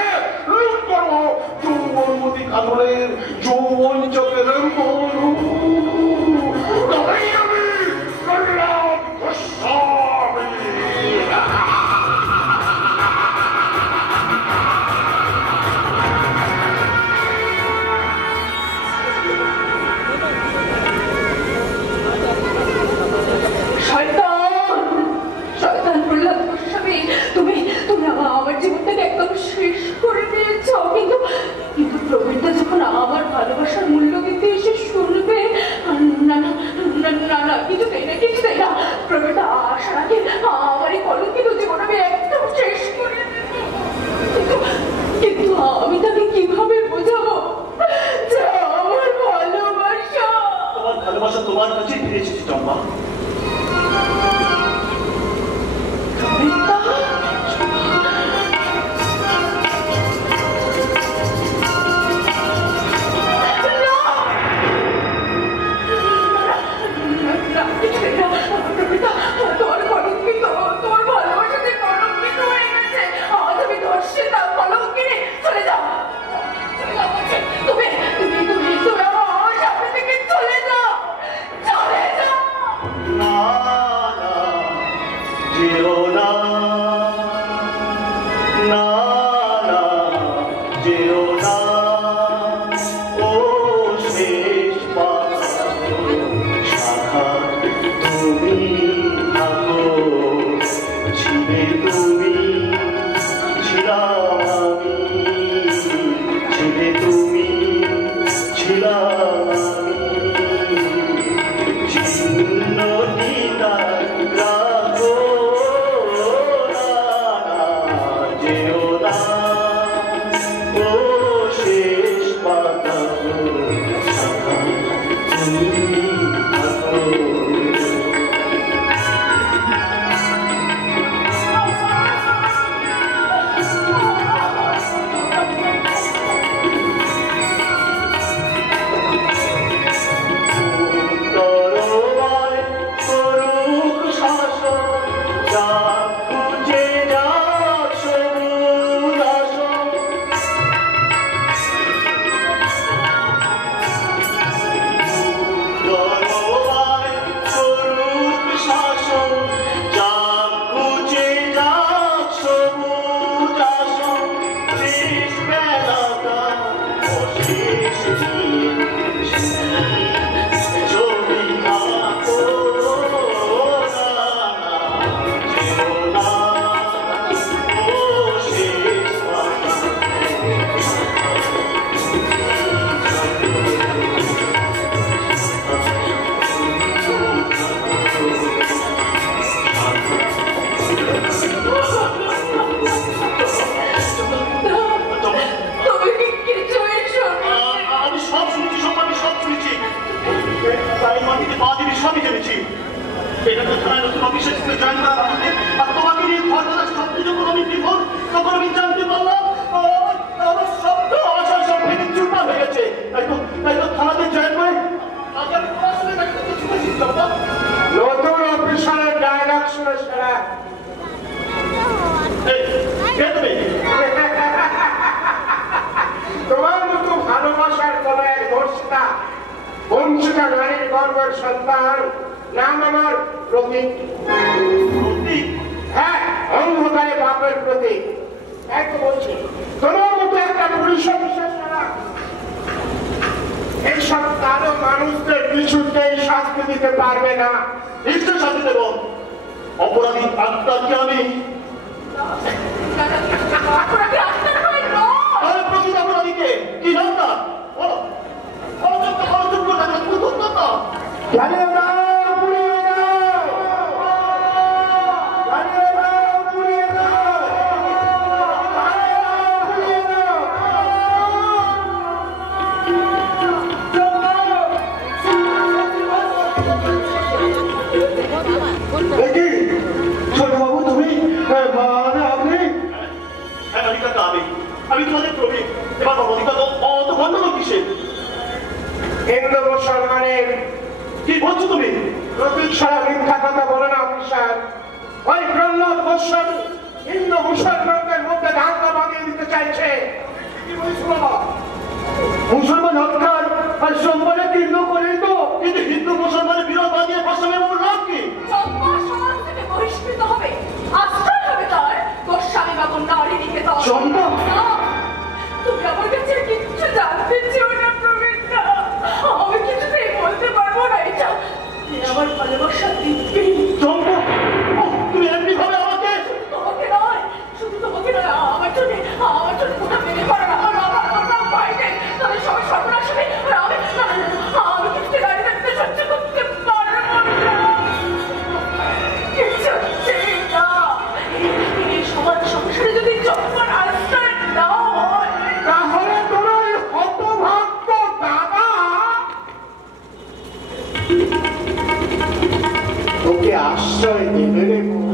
লুট করবো যৌবনমতি কাজলের যৌবন চোখের তবেই আমি প্রহ্লাদ গোস্বামী। আমার জীবনটাকে একদম শেষ করে দিয়েছ, কিন্তু প্রবীণটা যখন আমার ভালোবাসার মূল্য দিতে এসে শুনবে, না না না না কিছুতেই না কিছুতেই না, প্রবীণটা আসার আগে আমার এই কলঙ্কিত জীবন আমি একদম শেষ করে দেব। কিন্তু আমি তাকে কিভাবে বোঝাবো যে আমার ভালোবাসা তোমার কাছে ফিরে এসেছি চম্পা। তোমার মতো ভালোবাসার কোন এক ধর্ষিতা বঞ্চিতা নারীর গর্বের সন্তান, নাম আমার প্রতীক। হ্যাঁ, অন্ধকারে বাপের প্রতীক। এক বলছি, তোমার মতো একটা পুলিশের বিশেষ এইসব কালো মানুষদের কিছুতেই শাস্তি দিতে পারবে না। নিশ্চয় শাস্তি দেব। অপরাধী আত্মাকে আমি প্রকৃত অপরাধীকে কি নাম না ছোটবাবু তুমি আপনি আমি করেন। কি বলছো তুমি? প্রতীক ছাড়া মিথ্যা কথা বলে না অফিসার। ওই প্রহ্লাদ গোস্বামী হিন্দু মুসলমানদের মধ্যে দাঙ্গা বাঁধিয়ে দিতে চাইছে। কি বলছো বাবা? মুসলমান হত্যার আর সম্মানে তীর্ণ করে তো, কিন্তু হিন্দু মুসলমানের বিরোধ বাঁধিয়ে গোস্বামী বাবুর লাভ কি? চম্পা সমাজ থেকে বহিষ্কৃত হবে, আশ্রয় হবে তার গোস্বামী বাবুর নারী নিকেতন। চম্পা? না, তুমি আমার কাছে কিচ্ছু জানতে চেও না প্রবীণদা। আমি কিছুতেই বলতে পারবো না এটা। আমার ভালোবাসা দিব্যি। চম্পা, তুমি এমনি ভাবে আমাকে? তোমাকে নয়, শুধু তোমাকে নয়, আমার জন্য গোটা মেনে পারে না। আমার ভাই নেই, তাদের সবাই সর্বনাশ হবে। আর আমি কিছুতে গাড়ি থাকতে সহ্য করতে পারবো না। কিছুতেই না। এই সমাজ সংসারে যদি চম্পার আশ্রয় না হয়, তাহলে তোমার ওই হতভাগ্য দাদা তোকে আশ্রয় দেবে রে বউ।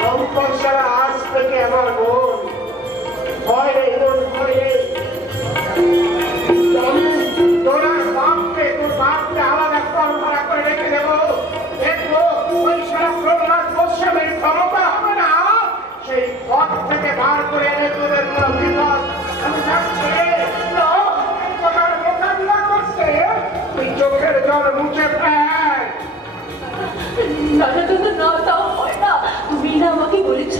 সম্পর্করা আজ থেকে আমার বোন। ভয় নেই বোন, ভয় নেই। তোরা বাপকে আলাদা ভাড়া করে রেখে দেবো। দেখবো ওই সারা প্রহ্লাদ গোস্বামীর ক্ষমতা হবে না সেই পথ থেকে বার করে এনে তোদের কোনো বিপদ। আমি যাচ্ছি কথার মোকাবিলা করছে তুই চোখের জল মুছে ফেল। না, তা হয় না। তুমি না আমাকে বলেছ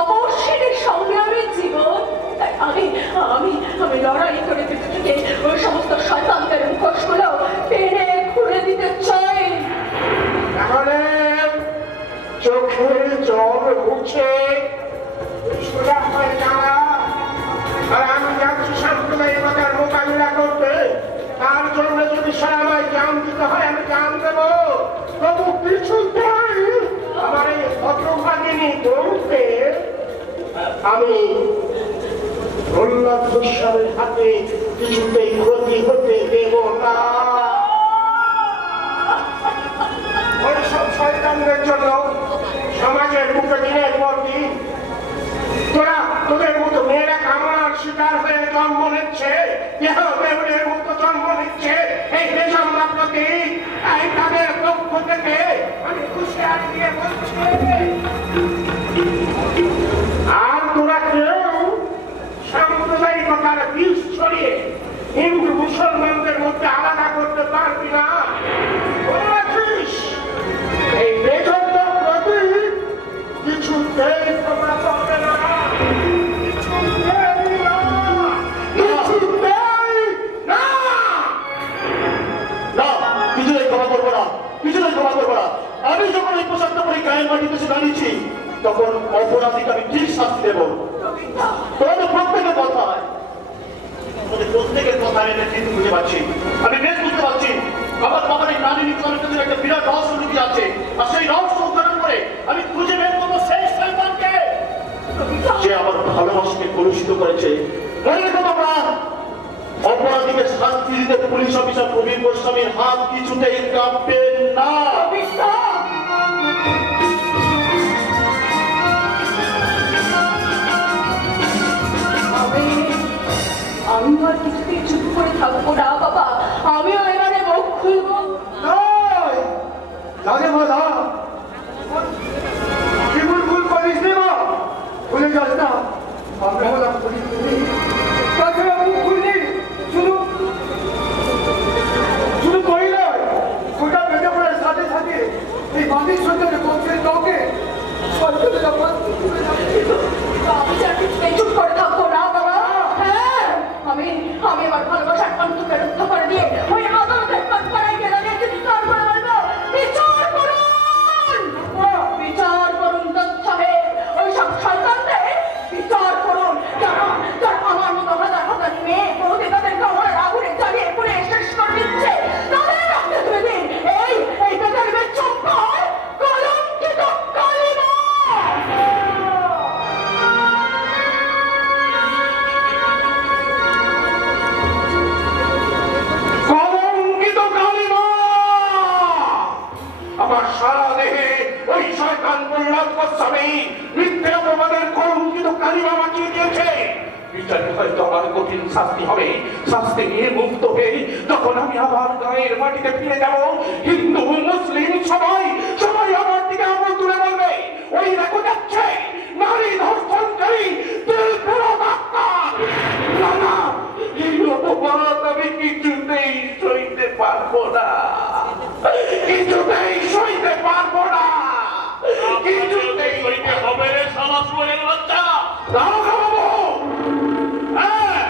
অবশ্যই সংগ্রামের জীবন। তাই আমি লড়াই করে থেকে ওই সমস্ত শয়তানদের মুখোশগুলো টেনে খুলে দিতে চাই। তাহলে চোখের জল মুছে সোজা হয়ে যাওয়া। আর আমি যাচ্ছি সাম্প্রদায়িকতার মোকাবিলা করতে। তার জন্য যদি সারা আমায় জান দিতে হয় আমি জান দেবো। তবু কিছুতেই আমার এই হতভাগিনী বউকে আমি প্রহ্লাদ গোস্বামীর হাতে কিছুতেই ক্ষতি হতে দেব না। ওইসব শয়তানদের জন্য সমাজের বুকে দিনের পর দিন তোদের মতো মেয়েরা কামনার শিকার হয়ে জন্ম নিচ্ছে, দেহ দেউলের মতো জন্ম নিচ্ছে। এই বেজন্মা প্রতি তাদের পক্ষ থেকে আমি হুঁশিয়ার দিয়ে বলছি, আর তোরা কেউ সাম্প্রদায়িকতার বীজ ছড়িয়ে হিন্দু মুসলমানদের মধ্যে আলাদা করতে পারবি না। এই বেজন্মা প্রতি কিছুতেই তোমরা করবে না। আমি যখন এই পোশাকটা পরে গায়ের মাটিতে এসে দাঁড়িয়েছি তখন অপরাধীকে আমি ঠিক শাস্তি দেবো। তোমাদের প্রত্যেকের কথায় আমি ঠিক বুঝতে পারছি। আমি বেশ বুঝতে পারছি আমার বাবার এই নারী নির্যাতনের জন্য একটা বিরাট রহস্য নীতি আছে। আর সেই রহস্য উদ্ধারণ করে আমি খুঁজে বের করবো সেই শয়তানকে যে আমার ভালোবাসাকে কলুষিত করেছে। মনে রেখো তোমরা, অপরাধীকে শাস্তি দিতে পুলিশ অফিসার প্রবীণ গোস্বামীর হাত কিছুতেই কাঁপবে না। আমি আর কিছুতেই চুপ করে থাকবো না বাবা। আমিও এবারে মুখ খুলবো। ভুল করিস রে মা, ভুলে যাস না। আমরা হলাম তাছাড়া মুখ খুললি শুধু করি নয়, গোটা বেঁধে পড়ার সাথে সাথে এই বাঁধির সন্তানের বংশের কাউকে আমি আর কিছুতেই চুপ করে থাকবো না বাবা। হ্যাঁ, আমি বিচারে হয়তো আমার কঠিন শাস্তি হবে। শাস্তি নিয়ে মুক্ত হয়ে যখন আমি আবার গায়ের মাটিতে ফিরে যাব, হিন্দু মুসলিম সবাই সবাই আমার দিকে আঙুল তুলে বলবে, ওই দেখো যাচ্ছে নারী ধর্ষণকারী তেল ফেরত ডাক্তার। না না, এই অপবাদ আমি কিছুতেই সইতে পারবো না, কিছুতেই সইতে পারবো না, কিছুতেই সইতে হবে রে শালা শুয়োরের বাচ্চা। দাঁড়াও বাবু। হ্যাঁ,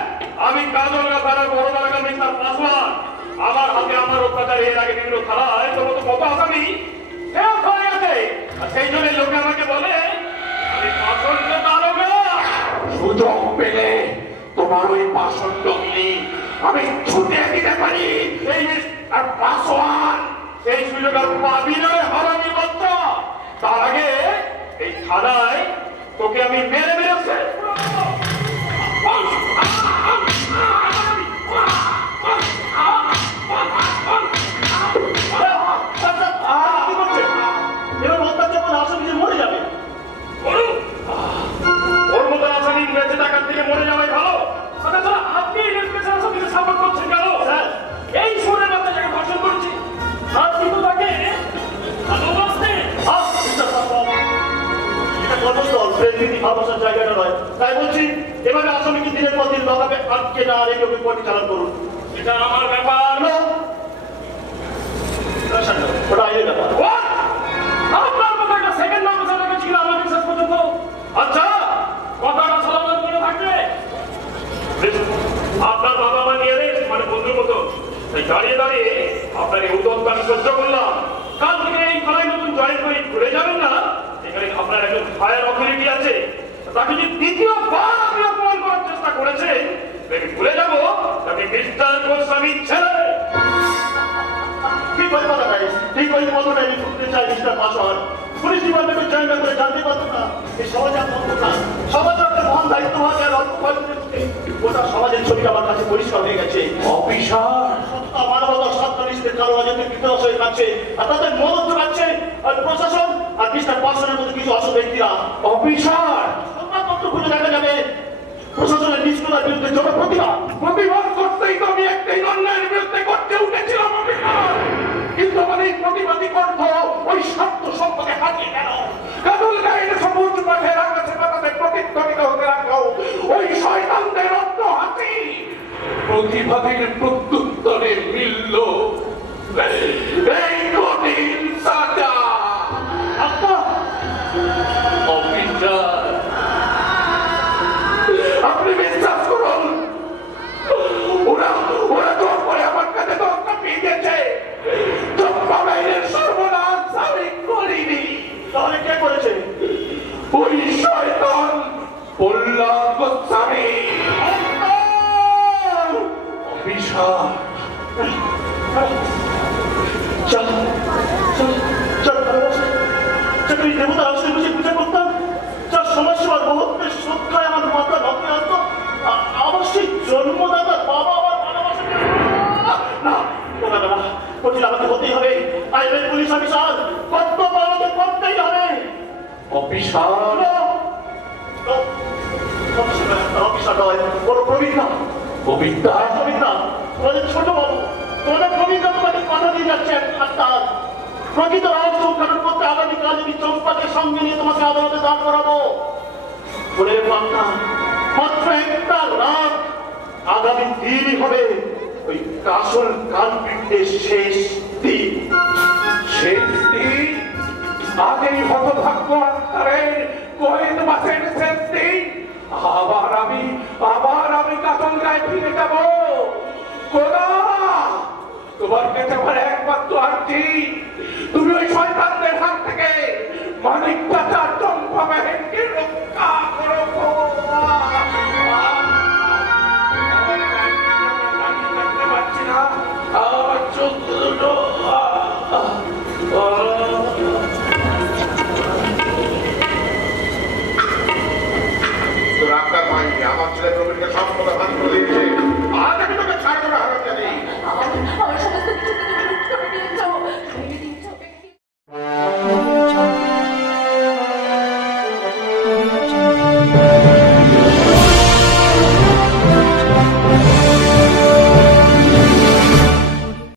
আমি কাজলগা থানার বড় দারোগা মিস্টার পাসওয়ান। আমার হাতে আমার অত্যাচার এর আগে বিভিন্ন থানায় তোমার কত আসামি ফেরত হয়ে গেছে, আর সেই জন্য লোকে আমাকে বলে আমি পাষণ্ড দারোগা। সুযোগ পেলে তোমার ওই পাষণ্ডগিরি আমি ছুটে দিতে পারি। এই আর পাসওয়ান, এই সুযোগ আর পাবি না রে হারামি বাচ্চা। তার আগে এই থানায় তোকে আমি মেরে মেরে শেষ করবো। এবার অত্যাচার করে আসামি যে মরে যাবে। ওর মতো আসামি বেঁচে থাকার থেকে মরে যাওয়াই ভালো। আচ্ছা তাহলে আপনি স্পেশাল আসামিকে সাপোর্ট করছেন কেন? এই সুরের বাচ্চাটাকে ধর্ষণ করেছি, আর কিন্তু তাকে ভালোবাসতেন। এটা কর্মস্থল, প্রেমনীতি ভালোবাসার জায়গাটা নয়। তাই বলছি এভাবে আসামিকে দিনের পর দিন লকাপে আটকে না রেখে ওকে পরিচালন করুন। এটা আমার ব্যাপার। ওটা আইনের ব্যাপার। আপনার কথা একটা সেকেন্ড নাম্বার সাথে ছিল আমাকে শেষ পর্যন্ত। আচ্ছা, কথাটা সলানোর মনে থাকবে। আপনার বাবা মা নিয়ে রে মানে বন্ধুর মতো দাঁড়িয়ে দাঁড়িয়ে আপনার এই উদ্যোগ আমি সহ্য করলাম। কাল থেকে এই খেলায় নতুন জয়েন করে ঘুরে যাবেন না, এখানে আপনার একজন ফায়ার অথরিটি আছে, তাকে যদি দ্বিতীয়বার আপনি অপমান করার চেষ্টা করেছেন আমি ভুলে যাবো তাকে মিস্টার গোস্বামীর ছেলে। ঠিক ওই কথাটাই, ঠিক ওই কথাটাই আমি শুনতে চাই মিস্টার পাসওয়ান। পুলিশ ডিপার্টমেন্টে জয়েন করে জানতে পারতো না এই সমাজে আপনার সমাজের একটা মহান দায়িত্ব আছে। আর অল্প কয়েকদিনের মধ্যে গোটা সমাজের ছবি আমার কাছে পরিষ্কার হয়ে গেছে। অফিসার, সত্তা মানবতা সত্তানিষ্ঠের কারো রাজনৈতিক বিধ্বস্ত হয়ে যাচ্ছে, আর তাদের মদত যোগাচ্ছে আর প্রশাসন আর মিস্টার পাসওয়ানের মতো কিছু অসৎ ব্যক্তিরা। অফিসার, সংবাদপত্র খুলে দেখা যাবে প্রশাসনের নিষ্ক্রিয়তার বিরুদ্ধে জনপ্রতিবাদ। প্রতিবাদ করতেই তো আমি একটাই অন্যায়ের বিরুদ্ধে করতে উঠেছিলাম অফিসার, কিন্তু আমার এই প্রতিবাদী কণ্ঠ ওই স্বার্থ সম্পদে হারিয়ে গেল। কাজল গায়ের সবুজ মাঠের আকাশে বাতাসে প্রতিধ্বনিত হতে রাখলো ওই শয়তানদের অর্থ হাসি। প্রতিবাদের প্রত্যুত্তরে মিলল এই কঠিন সাজা। অফিসার, আপনি বিশ্বাস করুন, ওরা জোর করে আমার কাছে দশটা পেয়ে গেছে। চম্পা বাইরের সর্বনাশ আমি করিনি। তাহলে কে করেছে? ওই শয়তান প্রহ্লাদ গোস্বামী। অফিসার, চাকরি দেবতা আসলে বুঝে পূজা করতাম, যার সমাজসেবার মহত্বের শ্রদ্ধায় আমার মাথা ঢকে আনত। অবশ্যই জন্মদাতা বাবা আমার ভালোবাসা না, কঠিন আমাকে হতেই হবে। আইনের পুলিশ অফিসার, কর্তব্য আমাকে করতেই হবে। অফিসার, অফিসার নয়, বড় প্রবীণা। কবিতা, প্রবীণা তোমাদের ছোট বাবু, তোমাদের প্রবীণা তোমাকে কথা দিয়ে যাচ্ছে ডাক্তার। প্রকৃত রহস্য উদ্ঘাটন করতে আগামীকাল আমি চম্পাকে সঙ্গে নিয়ে তোমাকে আদালতে দাঁড় করাবো। বলে পান্না মাত্র একটা রাত, আগামী দিনই হবে ওই কাসল কালপিটের শেষ দিন। শেষ দিন? আগেই হতভাগ্য আত্মারের কয়েক মাসের শেষ দিন। আবার আমি কাতল গায়ে ফিরে যাব। খোদা, তোমার কাছে আমার